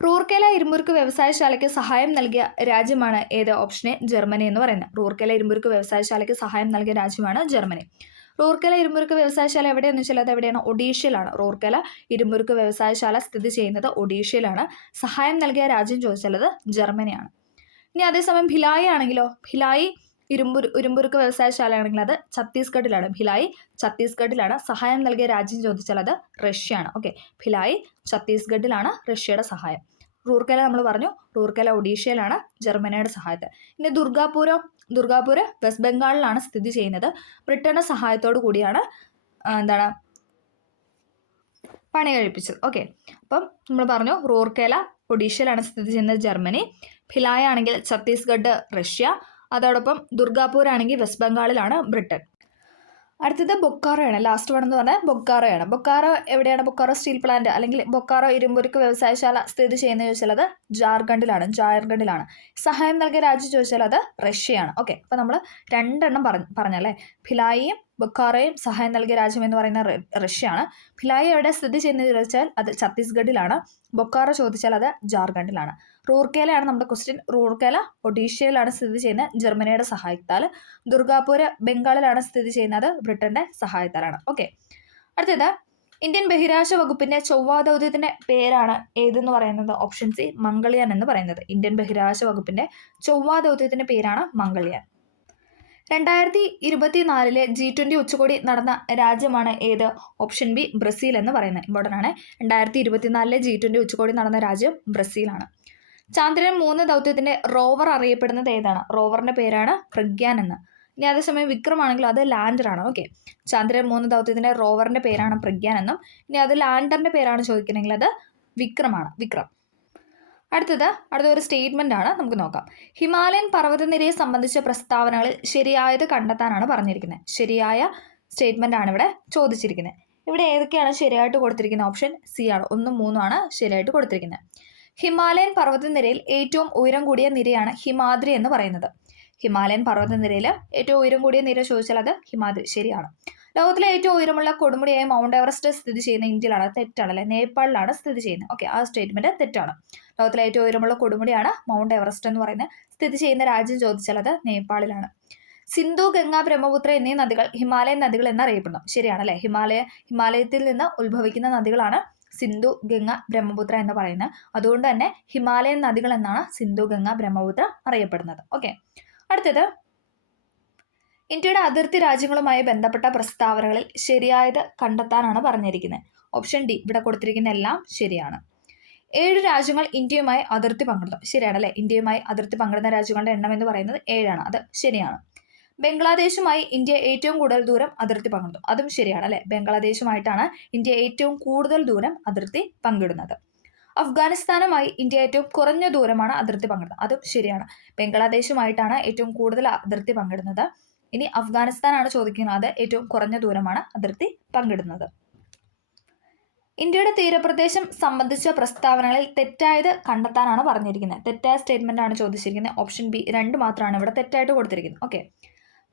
റൂർക്കേല ഇരുമ്പുരുക്ക് വ്യവസായശാലയ്ക്ക് സഹായം നൽകിയ രാജ്യമാണ് ഏത്? ഓപ്ഷൻ എ ജർമ്മനി എന്ന് പറയുന്നത്. റൂർക്കേല ഇരുമ്പുരുക്ക് വ്യവസായശാലയ്ക്ക് സഹായം നൽകിയ രാജ്യമാണ് ജർമ്മനി. റൂർക്കേല ഇരുമ്പുരുക്ക് വ്യവസായശാല എവിടെയെന്ന് വെച്ചാൽ അത് എവിടെയാണ്? ഒഡീഷയിലാണ്. റൂർക്കേല ഇരുമ്പുരുക്ക് വ്യവസായശാല സ്ഥിതി ചെയ്യുന്നത് ഒഡീഷയിലാണ്. സഹായം നൽകിയ രാജ്യം ചോദിച്ചാൽ അത് ജർമ്മനിയാണ്. ഇനി അതേസമയം ഭിലായി ആണെങ്കിലോ? ഭിലായി ഇരുമ്പുരുക്ക് വ്യവസായശാല ആണെങ്കിൽ അത് ഛത്തീസ്ഗഡിലാണ്. ഭിലായി ഛത്തീസ്ഗഡിലാണ്. സഹായം നൽകിയ രാജ്യം ചോദിച്ചാൽ അത് റഷ്യയാണ്. ഓക്കെ, ഭിലായി ഛത്തീസ്ഗഡിലാണ് റഷ്യയുടെ സഹായം. റൂർക്കേല നമ്മൾ പറഞ്ഞു, റൂർക്കേല ഒഡീഷയിലാണ് ജർമ്മനിയുടെ സഹായത്തിൽ. ഇനി ദുർഗാപൂർ വെസ്റ്റ് ബംഗാളിലാണ് സ്ഥിതി ചെയ്യുന്നത്. ബ്രിട്ടന്റെ സഹായത്തോടു കൂടിയാണ് പണി കഴിപ്പിച്ചത്. ഓക്കെ, അപ്പം നമ്മൾ പറഞ്ഞു റൂർക്കേല ഒഡീഷയിലാണ് സ്ഥിതി ചെയ്യുന്നത് ജർമ്മനി, ഭിലായ ആണെങ്കിൽ ഛത്തീസ്ഗഡ് റഷ്യ, അതോടൊപ്പം ദുർഗാപൂർ ആണെങ്കിൽ വെസ്റ്റ് ബംഗാളിലാണ് ബ്രിട്ടൻ. അടുത്തത് ബൊക്കാറോയാണ്. ലാസ്റ്റ് വൺ എന്ന് പറഞ്ഞാൽ ബൊക്കാറോയാണ്. ബൊക്കാറോ എവിടെയാണ്? ബൊക്കാറോ സ്റ്റീൽ പ്ലാന്റ് അല്ലെങ്കിൽ ബൊക്കാറോ ഇരുമ്പുരുക്ക് വ്യവസായശാല സ്ഥിതി ചെയ്യുന്നത് ചോദിച്ചാൽ അത് ജാർഖണ്ഡിലാണ്. സഹായം നൽകിയ രാജ്യം ചോദിച്ചാൽ അത് റഷ്യയാണ്. ഓക്കെ, അപ്പോൾ നമ്മൾ 2 എണ്ണം പറഞ്ഞല്ലേ. ഭിലായിയും ബൊക്കാറോയും സഹായം നൽകിയ രാജ്യം എന്ന് പറയുന്ന റഷ്യയാണ്. ഭിലായി എവിടെ സ്ഥിതി ചെയ്യുന്നത് ചോദിച്ചാൽ അത് ഛത്തീസ്ഗഡിലാണ്. ബൊക്കാറോ ചോദിച്ചാൽ അത് ജാർഖണ്ഡിലാണ്. റൂർക്കേലയാണ് നമ്മുടെ ക്വസ്റ്റ്യൻ. റൂർക്കേല ഒഡീഷയിലാണ് സ്ഥിതി ചെയ്യുന്നത് ജർമ്മനിയുടെ സഹായത്താൽ. ദുർഗാപൂർ ബംഗാളിലാണ് സ്ഥിതി ചെയ്യുന്നത് ബ്രിട്ടന്റെ സഹായത്താലാണ്. ഓക്കെ, അടുത്തത് ഇന്ത്യൻ ബഹിരാകാശ വകുപ്പിന്റെ ചൊവ്വ ദൗത്യത്തിന്റെ പേരാണ് ഏതെന്ന് പറയുന്നത്? ഓപ്ഷൻ സി മംഗൾയാൻ എന്ന് പറയുന്നത്. ഇന്ത്യൻ ബഹിരാകാശ വകുപ്പിന്റെ ചൊവ്വ ദൗത്യത്തിന്റെ പേരാണ് മംഗൾയാൻ. 2024 G20 ഉച്ചകോടി നടന്ന രാജ്യമാണ് ഏത്? ഓപ്ഷൻ ബി ബ്രസീൽ എന്ന് പറയുന്നത്. ഇമ്പോർട്ടൻ്റ് ആണ്. 2024 G20 ഉച്ചകോടി നടന്ന രാജ്യം ബ്രസീലാണ്. ചന്ദ്രൻ 3 ദൗത്യത്തിന്റെ റോവർ അറിയപ്പെടുന്നത് ഏതാണ്? റോവറിന്റെ പേരാണ് പ്രഗ്യാൻ എന്ന്. ഇനി അതേസമയം വിക്രം ആണെങ്കിലും അത് ലാൻഡറാണ്. ഓക്കെ, ചന്ദ്രൻ 3 ദൗത്യത്തിന്റെ റോവറിന്റെ പേരാണ് പ്രഗ്യാൻ എന്നും ഇനി അത് ലാൻഡറിന്റെ പേരാണ് ചോദിക്കണമെങ്കിൽ അത് വിക്രമാണ്. അടുത്തൊരു സ്റ്റേറ്റ്മെന്റ് ആണ്, നമുക്ക് നോക്കാം. ഹിമാലയൻ പർവ്വതനിരയെ സംബന്ധിച്ച പ്രസ്താവനകളിൽ ശരിയായത് കണ്ടെത്താനാണ് പറഞ്ഞിരിക്കുന്നത്. ശരിയായ സ്റ്റേറ്റ്മെന്റ് ആണ് ഇവിടെ ചോദിച്ചിരിക്കുന്നത്. ഇവിടെ ഏതൊക്കെയാണ് ശരിയായിട്ട് കൊടുത്തിരിക്കുന്നത്? ഓപ്ഷൻ സി ആണ്. 1, 3 ആണ് ശരിയായിട്ട് കൊടുത്തിരിക്കുന്നത്. ഹിമാലയൻ പർവ്വതനിരയിൽ ഏറ്റവും ഉയരം കൂടിയ നിരയാണ് ഹിമാദ്രി എന്ന് പറയുന്നത്. ഹിമാലയൻ പർവ്വതനിരയിൽ ഏറ്റവും ഉയരം കൂടിയ നിര ചോദിച്ചാൽ അത് ഹിമാദ്രി. ശരിയാണ്. ലോകത്തിലെ ഏറ്റവും ഉയരമുള്ള കൊടുമുടിയായ മൗണ്ട് എവറസ്റ്റ് സ്ഥിതി ചെയ്യുന്ന ഇന്ത്യയിലാണ്. തെറ്റാണല്ലേ. നേപ്പാളിലാണ് സ്ഥിതി ചെയ്യുന്നത്. ഓക്കെ, ആ സ്റ്റേറ്റ്മെന്റ് തെറ്റാണ്. ലോകത്തിലെ ഏറ്റവും ഉയരമുള്ള കൊടുമുടിയാണ് മൗണ്ട് എവറസ്റ്റ് എന്ന് പറയുന്നത്. സ്ഥിതി ചെയ്യുന്ന രാജ്യം ചോദിച്ചാൽ അത് നേപ്പാളിലാണ്. സിന്ധു, ഗംഗ, ബ്രഹ്മപുത്ര എന്നീ നദികൾ ഹിമാലയൻ നദികൾ എന്നറിയപ്പെടുന്നു. ശരിയാണല്ലേ. ഹിമാലയത്തിൽ നിന്ന് ഉത്ഭവിക്കുന്ന നദികളാണ് സിന്ധു, ഗംഗ, ബ്രഹ്മപുത്ര എന്ന് പറയുന്നത്. അതുകൊണ്ട് തന്നെ ഹിമാലയൻ നദികൾ എന്നാണ് സിന്ധു, ഗംഗ, ബ്രഹ്മപുത്ര അറിയപ്പെടുന്നത്. ഓക്കെ, അടുത്തത് ഇന്ത്യയുടെ അതിർത്തി രാജ്യങ്ങളുമായി ബന്ധപ്പെട്ട പ്രസ്താവനകളിൽ ശരിയായത് കണ്ടെത്താനാണ് പറഞ്ഞിരിക്കുന്നത്. Option D. ഇവിടെ കൊടുത്തിരിക്കുന്ന എല്ലാം ശരിയാണ്. 7 രാജ്യങ്ങൾ ഇന്ത്യയുമായി അതിർത്തി പങ്കിടുന്നു. ശരിയാണല്ലേ. ഇന്ത്യയുമായി അതിർത്തി പങ്കിടുന്ന രാജ്യങ്ങളുടെ എണ്ണം എന്ന് പറയുന്നത് 7 ആണ്. അത് ശരിയാണ്. ബംഗ്ലാദേശുമായി ഇന്ത്യ ഏറ്റവും കൂടുതൽ ദൂരം അതിർത്തി പങ്കിടുന്നു. അതും ശരിയാണ് അല്ലെ. ബംഗ്ലാദേശുമായിട്ടാണ് ഇന്ത്യ ഏറ്റവും കൂടുതൽ ദൂരം അതിർത്തി പങ്കിടുന്നത്. അഫ്ഗാനിസ്ഥാനുമായി ഇന്ത്യ ഏറ്റവും കുറഞ്ഞ ദൂരമാണ് അതിർത്തി പങ്കിടുന്നത്. അതും ശരിയാണ്. ബംഗ്ലാദേശുമായിട്ടാണ് ഏറ്റവും കൂടുതൽ അതിർത്തി പങ്കിടുന്നത്. ഇനി അഫ്ഗാനിസ്ഥാനാണ് ചോദിക്കുന്നത്, ഏറ്റവും കുറഞ്ഞ ദൂരമാണ് അതിർത്തി പങ്കിടുന്നത്. ഇന്ത്യയുടെ തീരപ്രദേശം സംബന്ധിച്ച പ്രസ്താവനകളിൽ തെറ്റായത് കണ്ടെത്താനാണ് പറഞ്ഞിരിക്കുന്നത്. തെറ്റായ സ്റ്റേറ്റ്മെന്റ് ആണ് ചോദിച്ചിരിക്കുന്നത്. ഓപ്ഷൻ ബി 2 മാത്രമാണ് ഇവിടെ തെറ്റായിട്ട് കൊടുത്തിരിക്കുന്നത്. ഓക്കെ.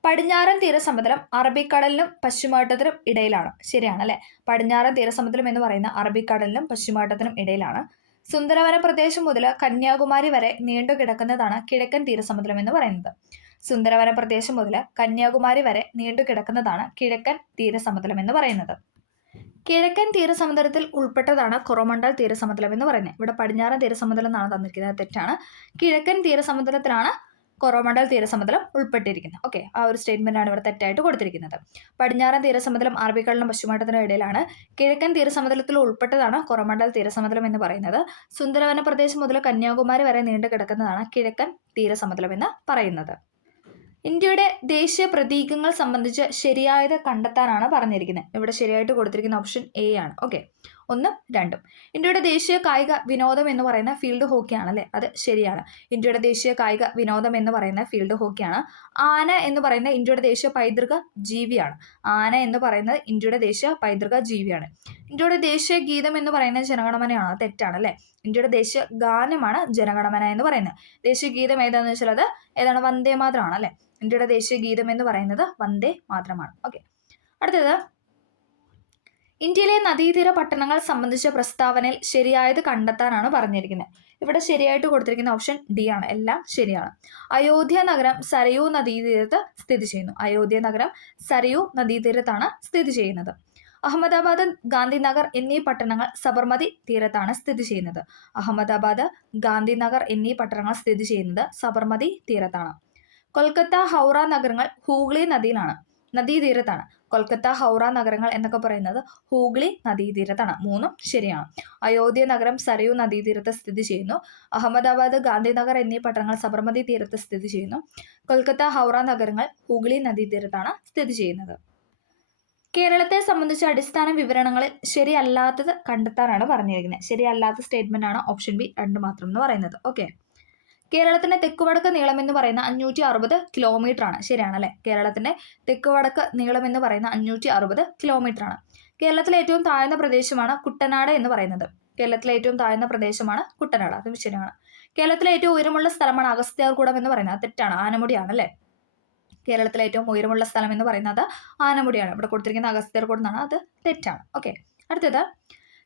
പടിഞ്ഞാറൻ തീരസമുദ്രം അറബിക്കടലിനും പശ്ചിമഘട്ടത്തിനും ഇടയിലാണ്. ശരിയാണ് അല്ലെ. പടിഞ്ഞാറൻ തീരസമുദ്രം എന്ന് പറയുന്ന അറബിക്കടലിനും പശ്ചിമഘട്ടത്തിനും ഇടയിലാണ്. സുന്ദരവന പ്രദേശം മുതൽ കന്യാകുമാരി വരെ നീണ്ടു കിടക്കുന്നതാണ് കിഴക്കൻ തീരസമുദ്രം എന്ന് പറയുന്നത്. സുന്ദരവന പ്രദേശം മുതൽ കന്യാകുമാരി വരെ നീണ്ടു കിടക്കുന്നതാണ് കിഴക്കൻ തീരസമുദ്രം എന്ന് പറയുന്നത്. കിഴക്കൻ തീരസമുദ്രത്തിൽ ഉൾപ്പെട്ടതാണ് കൊറോമണ്ടൽ തീരസമുദ്രം എന്ന് പറയുന്നത്. ഇവിടെ പടിഞ്ഞാറൻ തീരസമുദ്രം എന്നാണ് തന്നിരിക്കുന്നത്. തെറ്റാണ്. കിഴക്കൻ തീരസമുദ്രത്തിലാണ് കൊറോമണ്ടൽ തീരസമുദ്രം ഉൾപ്പെട്ടിരിക്കുന്നത്. ഓക്കെ. ആ ഒരു സ്റ്റേറ്റ്മെന്റ് ആണ് ഇവിടെ തെറ്റായിട്ട് കൊടുത്തിരിക്കുന്നത്. പടിഞ്ഞാറൻ തീരസമുദ്രം അറബിക്കടലിനും പശ്ചിമഘട്ടത്തിനും ഇടയിലാണ്. കിഴക്കൻ തീരസമുദ്രത്തിൽ ഉൾപ്പെട്ടതാണ് കൊറോമണ്ടൽ തീരസമുദ്രം എന്ന് പറയുന്നത്. സുന്ദരവന പ്രദേശം മുതൽ കന്യാകുമാരി വരെ നീണ്ടു കിടക്കുന്നതാണ് കിഴക്കൻ തീരസമുദ്രം എന്ന് പറയുന്നത്. ഇന്ത്യയുടെ ദേശീയ പ്രതീകങ്ങൾ സംബന്ധിച്ച് ശരിയായത് കണ്ടെത്താനാണ് പറഞ്ഞിരിക്കുന്നത്. ഇവിടെ ശരിയായിട്ട് കൊടുത്തിരിക്കുന്ന ഓപ്ഷൻ എ ആണ്. ഓക്കെ. 1, 2. ഇന്ത്യയുടെ ദേശീയ കായിക വിനോദം എന്ന് പറയുന്ന ഫീൽഡ് ഹോക്കിയാണ് അല്ലേ. അത് ശരിയാണ്. ഇന്ത്യയുടെ ദേശീയ കായിക വിനോദം എന്ന് പറയുന്ന ഫീൽഡ് ഹോക്കിയാണ്. ആന എന്ന് പറയുന്നത് ഇന്ത്യയുടെ ദേശീയ പൈതൃക ജീവിയാണ്. ആന എന്ന് പറയുന്നത് ഇന്ത്യയുടെ ദേശീയ പൈതൃക ജീവിയാണ്. ഇന്ത്യയുടെ ദേശീയ ഗീതം എന്ന് പറയുന്നത് ജനഗണമനയാണ്. തെറ്റാണ് അല്ലേ. ഇന്ത്യയുടെ ദേശീയ ഗാനമാണ് ജനഗണമന എന്ന് പറയുന്നത്. ദേശീയ ഗീതം ഏതാണെന്ന് വെച്ചാൽ അത് ഏതാണ്? വന്ദേ മാതരമാണ് അല്ലേ. ഇന്ത്യയുടെ ദേശീയ ഗീതം എന്ന് പറയുന്നത് വന്ദേ മാതരമാണ്. ഓക്കെ. അടുത്തത്, ഇന്ത്യയിലെ നദീതീര പട്ടണങ്ങൾ സംബന്ധിച്ച പ്രസ്താവനയിൽ ശരിയായത് കണ്ടെത്താനാണ് പറഞ്ഞിരിക്കുന്നത്. ഇവിടെ ശരിയായിട്ട് കൊടുത്തിരിക്കുന്ന ഓപ്ഷൻ ഡി ആണ്. എല്ലാം ശരിയാണ്. അയോധ്യ നഗരം സരയൂ നദീതീരത്ത് സ്ഥിതി ചെയ്യുന്നു. അയോധ്യ നഗരം സരയൂ നദീതീരത്താണ് സ്ഥിതി ചെയ്യുന്നത്. അഹമ്മദാബാദ്, ഗാന്ധിനഗർ എന്നീ പട്ടണങ്ങൾ സബർമതി തീരത്താണ് സ്ഥിതി ചെയ്യുന്നത്. അഹമ്മദാബാദ്, ഗാന്ധിനഗർ എന്നീ പട്ടണങ്ങൾ സ്ഥിതി ചെയ്യുന്നത് സബർമതി തീരത്താണ്. കൊൽക്കത്ത, ഹൗറ നഗരങ്ങൾ ഹൂഗ്ലി നദീതീരത്താണ്. കൊൽക്കത്ത, ഹൗറ നഗരങ്ങൾ എന്നൊക്കെ പറയുന്നത് ഹൂഗ്ലി നദീതീരത്താണ്. 3ഉം ശരിയാണ്. അയോധ്യ നഗരം സരയൂ നദീതീരത്ത് സ്ഥിതി ചെയ്യുന്നു. അഹമ്മദാബാദ്, ഗാന്ധിനഗർ എന്നീ പട്ടണങ്ങൾ സബർമതി തീരത്ത് സ്ഥിതി ചെയ്യുന്നു. കൊൽക്കത്ത, ഹൗറ നഗരങ്ങൾ ഹൂഗ്ലി നദീതീരത്താണ് സ്ഥിതി ചെയ്യുന്നത്. കേരളത്തെ സംബന്ധിച്ച അടിസ്ഥാന വിവരണങ്ങളിൽ ശരിയല്ലാത്തത് കണ്ടെത്താനാണ് പറഞ്ഞിരിക്കുന്നത്. ശരിയല്ലാത്ത സ്റ്റേറ്റ്മെന്റ് ആണ് ഓപ്ഷൻ ബി 2 മാത്രം എന്ന് പറയുന്നത്. ഓക്കെ. കേരളത്തിന്റെ തെക്കുവടക്ക് നീളം എന്ന് പറയുന്ന 560 കിലോമീറ്റർ ആണ്. ശരിയാണ് അല്ലെ. കേരളത്തിന്റെ തെക്കുവടക്ക് നീളം എന്ന് പറയുന്ന 560 കിലോമീറ്റർ ആണ്. കേരളത്തിലെ ഏറ്റവും താഴ്ന്ന പ്രദേശമാണ് കുട്ടനാട് എന്ന് പറയുന്നത്. കേരളത്തിലെ ഏറ്റവും താഴ്ന്ന പ്രദേശമാണ് കുട്ടനാട്. അതും ശരിയാണ്. കേരളത്തിലെ ഏറ്റവും ഉയരമുള്ള സ്ഥലമാണ് അഗസ്ത്യാർകൂടം എന്ന് പറയുന്നത്. തെറ്റാണ്. ആനമുടിയാണ് അല്ലെ. കേരളത്തിലെ ഏറ്റവും ഉയരമുള്ള സ്ഥലം എന്ന് പറയുന്നത് ആനമുടിയാണ്. ഇവിടെ കൊടുത്തിരിക്കുന്ന അഗസ്ത്യാർകൂടം എന്നാണ്. അത് തെറ്റാണ്. ഓക്കെ. അടുത്തത്,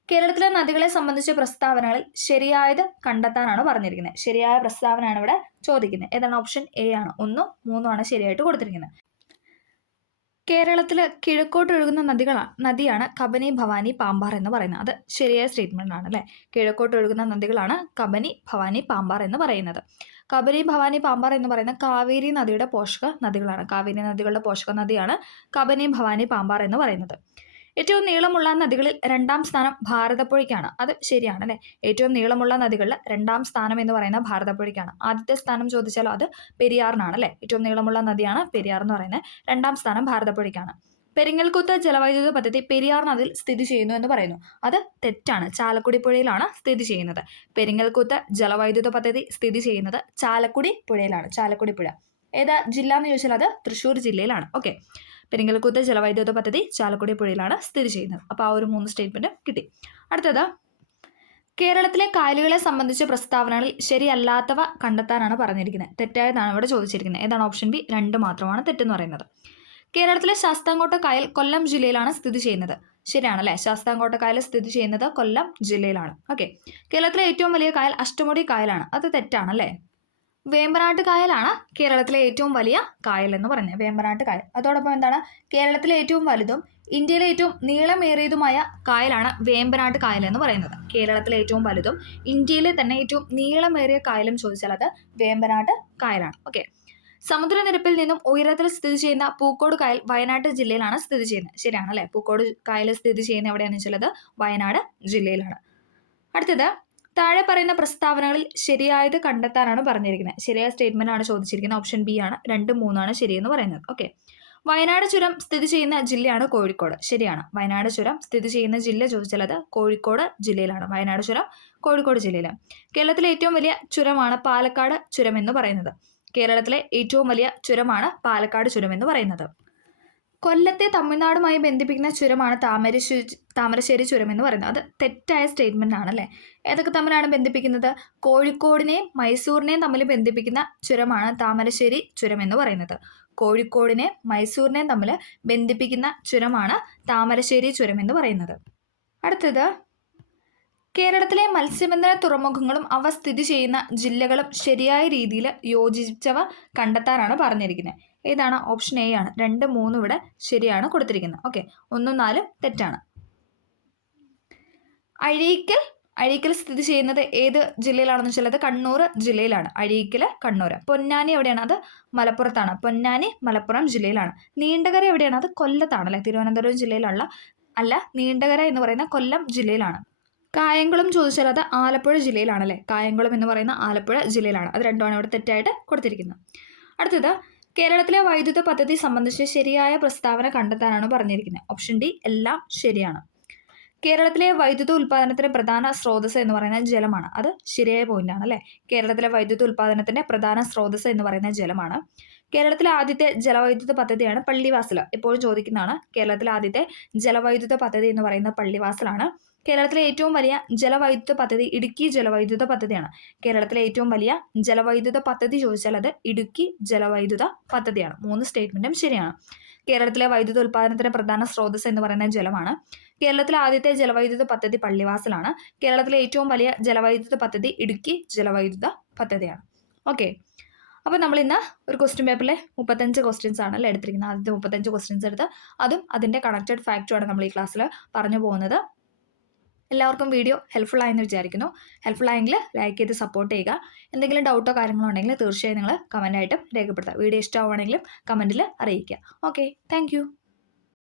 കേരളത്തിലെ നദികളെ സംബന്ധിച്ച പ്രസ്താവനകളിൽ ശരിയായത് കണ്ടെത്താനാണ് പറഞ്ഞിരിക്കുന്നത്. ശരിയായ പ്രസ്താവനയാണ് ഇവിടെ ചോദിക്കുന്നത്. ഏതാണ്? ഓപ്ഷൻ എ ആണ്. 1ഉം 3ഉം ആണ് ശരിയായിട്ട് കൊടുത്തിരിക്കുന്നത്. കേരളത്തിൽ കിഴക്കോട്ട് ഒഴുകുന്ന നദിയാണ് കബനി, ഭവാനി, പാമ്പാർ എന്ന് പറയുന്നത്. അത് ശരിയായ സ്റ്റേറ്റ്മെന്റ് ആണ് അല്ലേ. കിഴക്കോട്ട് ഒഴുകുന്ന നദികളാണ് കബനി, ഭവാനി, പാമ്പാർ എന്ന് പറയുന്നത്. കബനി, ഭവാനി, പാമ്പാർ എന്ന് പറയുന്ന കാവേരി നദിയുടെ പോഷക നദികളാണ്. കാവേരി നദികളുടെ പോഷക നദിയാണ് കബനി, ഭവാനി, പാമ്പാർ എന്ന് പറയുന്നത്. ഏറ്റവും നീളമുള്ള നദികളിൽ 2ാം സ്ഥാനം ഭാരതപ്പുഴയ്ക്കാണ്. അത് ശരിയാണ് അല്ലേ. ഏറ്റവും നീളമുള്ള നദികളിൽ 2ാം സ്ഥാനം എന്ന് പറയുന്ന ഭാരതപ്പുഴയ്ക്കാണ്. ആദ്യത്തെ സ്ഥാനം ചോദിച്ചാലോ അത് പെരിയാറിനാണ് അല്ലേ. ഏറ്റവും നീളമുള്ള നദിയാണ് പെരിയാർ എന്ന് പറയുന്നത്. 2ാം സ്ഥാനം ഭാരതപ്പുഴയ്ക്കാണ്. പെരിങ്ങൽകുത്ത് ജലവൈദ്യുത പദ്ധതി പെരിയാർ നദിയിൽ സ്ഥിതി ചെയ്യുന്നു എന്ന് പറയുന്നു. അത് തെറ്റാണ്. ചാലക്കുടി പുഴയിലാണ് സ്ഥിതി ചെയ്യുന്നത്. പെരിങ്ങൽകുത്ത് ജലവൈദ്യുത പദ്ധതി സ്ഥിതി ചെയ്യുന്നത് ചാലക്കുടി പുഴയിലാണ്. ചാലക്കുടി പുഴ ഏതാ ജില്ല എന്ന് ചോദിച്ചാൽ അത് തൃശ്ശൂർ ജില്ലയിലാണ്. ഓക്കെ. പെരിങ്ങൽകുത്ത് ജലവൈദ്യുത പദ്ധതി ചാലക്കുടി പുഴയിലാണ് സ്ഥിതി ചെയ്യുന്നത്. അപ്പോൾ ആ ഒരു 3 സ്റ്റേറ്റ്മെന്റ് കിട്ടി. അടുത്തത്, കേരളത്തിലെ കായലുകളെ സംബന്ധിച്ച പ്രസ്താവനകളിൽ ശരിയല്ലാത്തവ കണ്ടെത്താനാണ് പറഞ്ഞിരിക്കുന്നത്. തെറ്റായതാണ് ഇവിടെ ചോദിച്ചിരിക്കുന്നത്. ഏതാണ്? ഓപ്ഷൻ ബി 2 മാത്രമാണ് തെറ്റെന്ന് പറയുന്നത്. കേരളത്തിലെ ശാസ്താംകോട്ട കായൽ കൊല്ലം ജില്ലയിലാണ് സ്ഥിതി ചെയ്യുന്നത്. ശരിയാണല്ലേ. ശാസ്താംകോട്ട കായൽ സ്ഥിതി ചെയ്യുന്നത് കൊല്ലം ജില്ലയിലാണ്. ഓക്കെ. കേരളത്തിലെ ഏറ്റവും വലിയ കായൽ അഷ്ടമുടി കായലാണ്. അത് തെറ്റാണല്ലേ. വേമ്പനാട്ട് കായലാണ് കേരളത്തിലെ ഏറ്റവും വലിയ കായൽ എന്ന് പറയുന്നത്. വേമ്പനാട്ട് കായൽ. അതോടൊപ്പം എന്താണ്? കേരളത്തിലെ ഏറ്റവും വലുതും ഇന്ത്യയിലെ ഏറ്റവും നീളമേറിയതുമായ കായലാണ് വേമ്പനാട്ട് കായൽ എന്ന് പറയുന്നത്. കേരളത്തിലെ ഏറ്റവും വലുതും ഇന്ത്യയിലെ തന്നെ ഏറ്റവും നീളമേറിയ കായലും ചോദിച്ചാൽ അത് വേമ്പനാട്ട് കായലാണ്. ഓക്കെ. സമുദ്രനിരപ്പിൽ നിന്നും ഉയരത്തിൽ സ്ഥിതി ചെയ്യുന്ന പൂക്കോട് കായൽ വയനാട് ജില്ലയിലാണ് സ്ഥിതി ചെയ്യുന്നത്. ശരിയാണല്ലേ. പൂക്കോട് കായൽ സ്ഥിതി ചെയ്യുന്ന എവിടെയാണെന്ന് വെച്ചാൽ അത് വയനാട് ജില്ലയിലാണ്. അടുത്തത്, താഴെ പറയുന്ന പ്രസ്താവനകളിൽ ശരിയായത് കണ്ടെത്താനാണ് പറഞ്ഞിരിക്കുന്നത്. ശരിയായ സ്റ്റേറ്റ്മെന്റ് ആണ് ചോദിച്ചിരിക്കുന്നത്. ഓപ്ഷൻ ബി ആണ്. 2, 3 ശരിയെന്ന് പറയുന്നത്. ഓക്കെ. വയനാട് ചുരം സ്ഥിതി ചെയ്യുന്ന ജില്ലയാണ് കോഴിക്കോട്. ശരിയാണ്. വയനാട് ചുരം സ്ഥിതി ചെയ്യുന്ന ജില്ല ചോദിച്ചാൽ അത് കോഴിക്കോട് ജില്ലയിലാണ്. വയനാട് ചുരം കോഴിക്കോട് ജില്ലയിലാണ്. കേരളത്തിലെ ഏറ്റവും വലിയ ചുരമാണ് പാലക്കാട് ചുരം എന്ന് പറയുന്നത്. കേരളത്തിലെ ഏറ്റവും വലിയ ചുരമാണ് പാലക്കാട് ചുരം എന്ന് പറയുന്നത്. കൊല്ലത്തെ തമിഴ്നാടുമായി ബന്ധിപ്പിക്കുന്ന ചുരമാണ് താമരശ്ശേരി ചുരം എന്ന് പറയുന്നത്. അത് തെറ്റായ സ്റ്റേറ്റ്മെന്റ് ആണല്ലേ. ഏതൊക്കെ തമ്മിലാണ് ബന്ധിപ്പിക്കുന്നത്? കോഴിക്കോടിനെയും മൈസൂരിനെയും തമ്മിൽ ബന്ധിപ്പിക്കുന്ന ചുരമാണ് താമരശ്ശേരി ചുരം എന്ന് പറയുന്നത്. കോഴിക്കോടിനെയും മൈസൂരിനെയും തമ്മിൽ ബന്ധിപ്പിക്കുന്ന ചുരമാണ് താമരശ്ശേരി ചുരം എന്ന് പറയുന്നത്. അടുത്തത്, കേരളത്തിലെ മത്സ്യബന്ധന തുറമുഖങ്ങളും അവ സ്ഥിതി ചെയ്യുന്ന ജില്ലകളും ശരിയായ രീതിയിൽ യോജിച്ചവ കണ്ടെത്താനാണ് പറഞ്ഞിരിക്കുന്നത്. ഏതാണ്? ഓപ്ഷൻ എ ആണ്. 2, 3 ഇവിടെ ശരിയാണ് കൊടുത്തിരിക്കുന്നത്. ഓക്കെ. 1, 4 തെറ്റാണ്. അഴീക്കൽ സ്ഥിതി ചെയ്യുന്നത് ഏത് ജില്ലയിലാണെന്ന് വെച്ചാൽ അത് കണ്ണൂർ ജില്ലയിലാണ്. അഴീക്കൽ കണ്ണൂർ. പൊന്നാനി എവിടെയാണ്? അത് മലപ്പുറത്താണ്. പൊന്നാനി മലപ്പുറം ജില്ലയിലാണ്. നീണ്ടകര എവിടെയാണ്? അത് കൊല്ലത്താണല്ലേ. തിരുവനന്തപുരം ജില്ലയിലുള്ള അല്ല, നീണ്ടകര എന്ന് പറയുന്ന കൊല്ലം ജില്ലയിലാണ്. കായംകുളം ചോദിച്ചാൽ അത് ആലപ്പുഴ ജില്ലയിലാണല്ലേ. കായംകുളം എന്ന് പറയുന്ന ആലപ്പുഴ ജില്ലയിലാണ്. അത് രണ്ടുമാണ് ഇവിടെ തെറ്റായിട്ട് കൊടുത്തിരിക്കുന്നത്. അടുത്തത്, കേരളത്തിലെ വൈദ്യുത പദ്ധതി സംബന്ധിച്ച് ശരിയായ പ്രസ്താവന കണ്ടെത്താനാണ് പറഞ്ഞിരിക്കുന്നത്. ഓപ്ഷൻ ഡി എല്ലാം ശരിയാണ്. കേരളത്തിലെ വൈദ്യുത ഉൽപ്പാദനത്തിന്റെ പ്രധാന സ്രോതസ് എന്ന് പറയുന്നത് ജലമാണ്. അത് ശരിയായ പോയിന്റ് ആണ് അല്ലേ. കേരളത്തിലെ വൈദ്യുത ഉൽപ്പാദനത്തിന്റെ പ്രധാന സ്രോതസ് എന്ന് പറയുന്നത് ജലമാണ്. കേരളത്തിലെ ആദ്യത്തെ ജലവൈദ്യുത പദ്ധതിയാണ് പള്ളിവാസൽ. എപ്പോഴും ചോദിക്കുന്നതാണ്. കേരളത്തിലെ ആദ്യത്തെ ജലവൈദ്യുത പദ്ധതി എന്ന് പറയുന്നത് പള്ളിവാസലാണ്. കേരളത്തിലെ ഏറ്റവും വലിയ ജലവൈദ്യുത പദ്ധതി ഇടുക്കി ജലവൈദ്യുത പദ്ധതിയാണ്. കേരളത്തിലെ ഏറ്റവും വലിയ ജലവൈദ്യുത പദ്ധതി ചോദിച്ചാൽ അത് ഇടുക്കി ജലവൈദ്യുത പദ്ധതിയാണ്. 3 സ്റ്റേറ്റ്മെന്റും ശരിയാണ്. കേരളത്തിലെ വൈദ്യുത ഉൽപ്പാദനത്തിന്റെ പ്രധാന സ്രോതസ് എന്ന് പറയുന്നത് ജലമാണ്. കേരളത്തിലെ ആദ്യത്തെ ജലവൈദ്യുത പദ്ധതി പള്ളിവാസലാണ്. കേരളത്തിലെ ഏറ്റവും വലിയ ജലവൈദ്യുത പദ്ധതി ഇടുക്കി ജലവൈദ്യുത പദ്ധതിയാണ്. ഓക്കെ. അപ്പോൾ നമ്മൾ ഇന്ന് ഒരു ക്വസ്റ്റ്യൻ പേപ്പറിലെ 35 ക്വസ്റ്റ്യൻസ് ആണല്ലോ എടുത്തിരിക്കുന്നത്. ആദ്യത്തെ 35 ക്വസ്റ്റ്യൻസ് എടുത്ത് അതും അതിൻ്റെ കണക്റ്റഡ് ഫാക്റ്റുമാണ് നമ്മൾ ഈ ക്ലാസ്സിൽ പറഞ്ഞു പോകുന്നത്. എല്ലാവർക്കും വീഡിയോ ഹെൽപ്ഫുൾ ആയെന്ന് വിചാരിക്കുന്നു. ഹെൽപ്ഫുൾ ആയെങ്കിൽ ലൈക്ക് ചെയ്ത് സപ്പോർട്ട് ചെയ്യുക. എന്തെങ്കിലും ഡൗട്ടോ കാര്യങ്ങളോ ഉണ്ടെങ്കിൽ തീർച്ചയായും നിങ്ങൾ കമൻ്റായിട്ടും രേഖപ്പെടുത്തുക. വീഡിയോ ഇഷ്ടമാവുകയാണെങ്കിലും കമൻറ്റിൽ അറിയിക്കുക. Okay, thank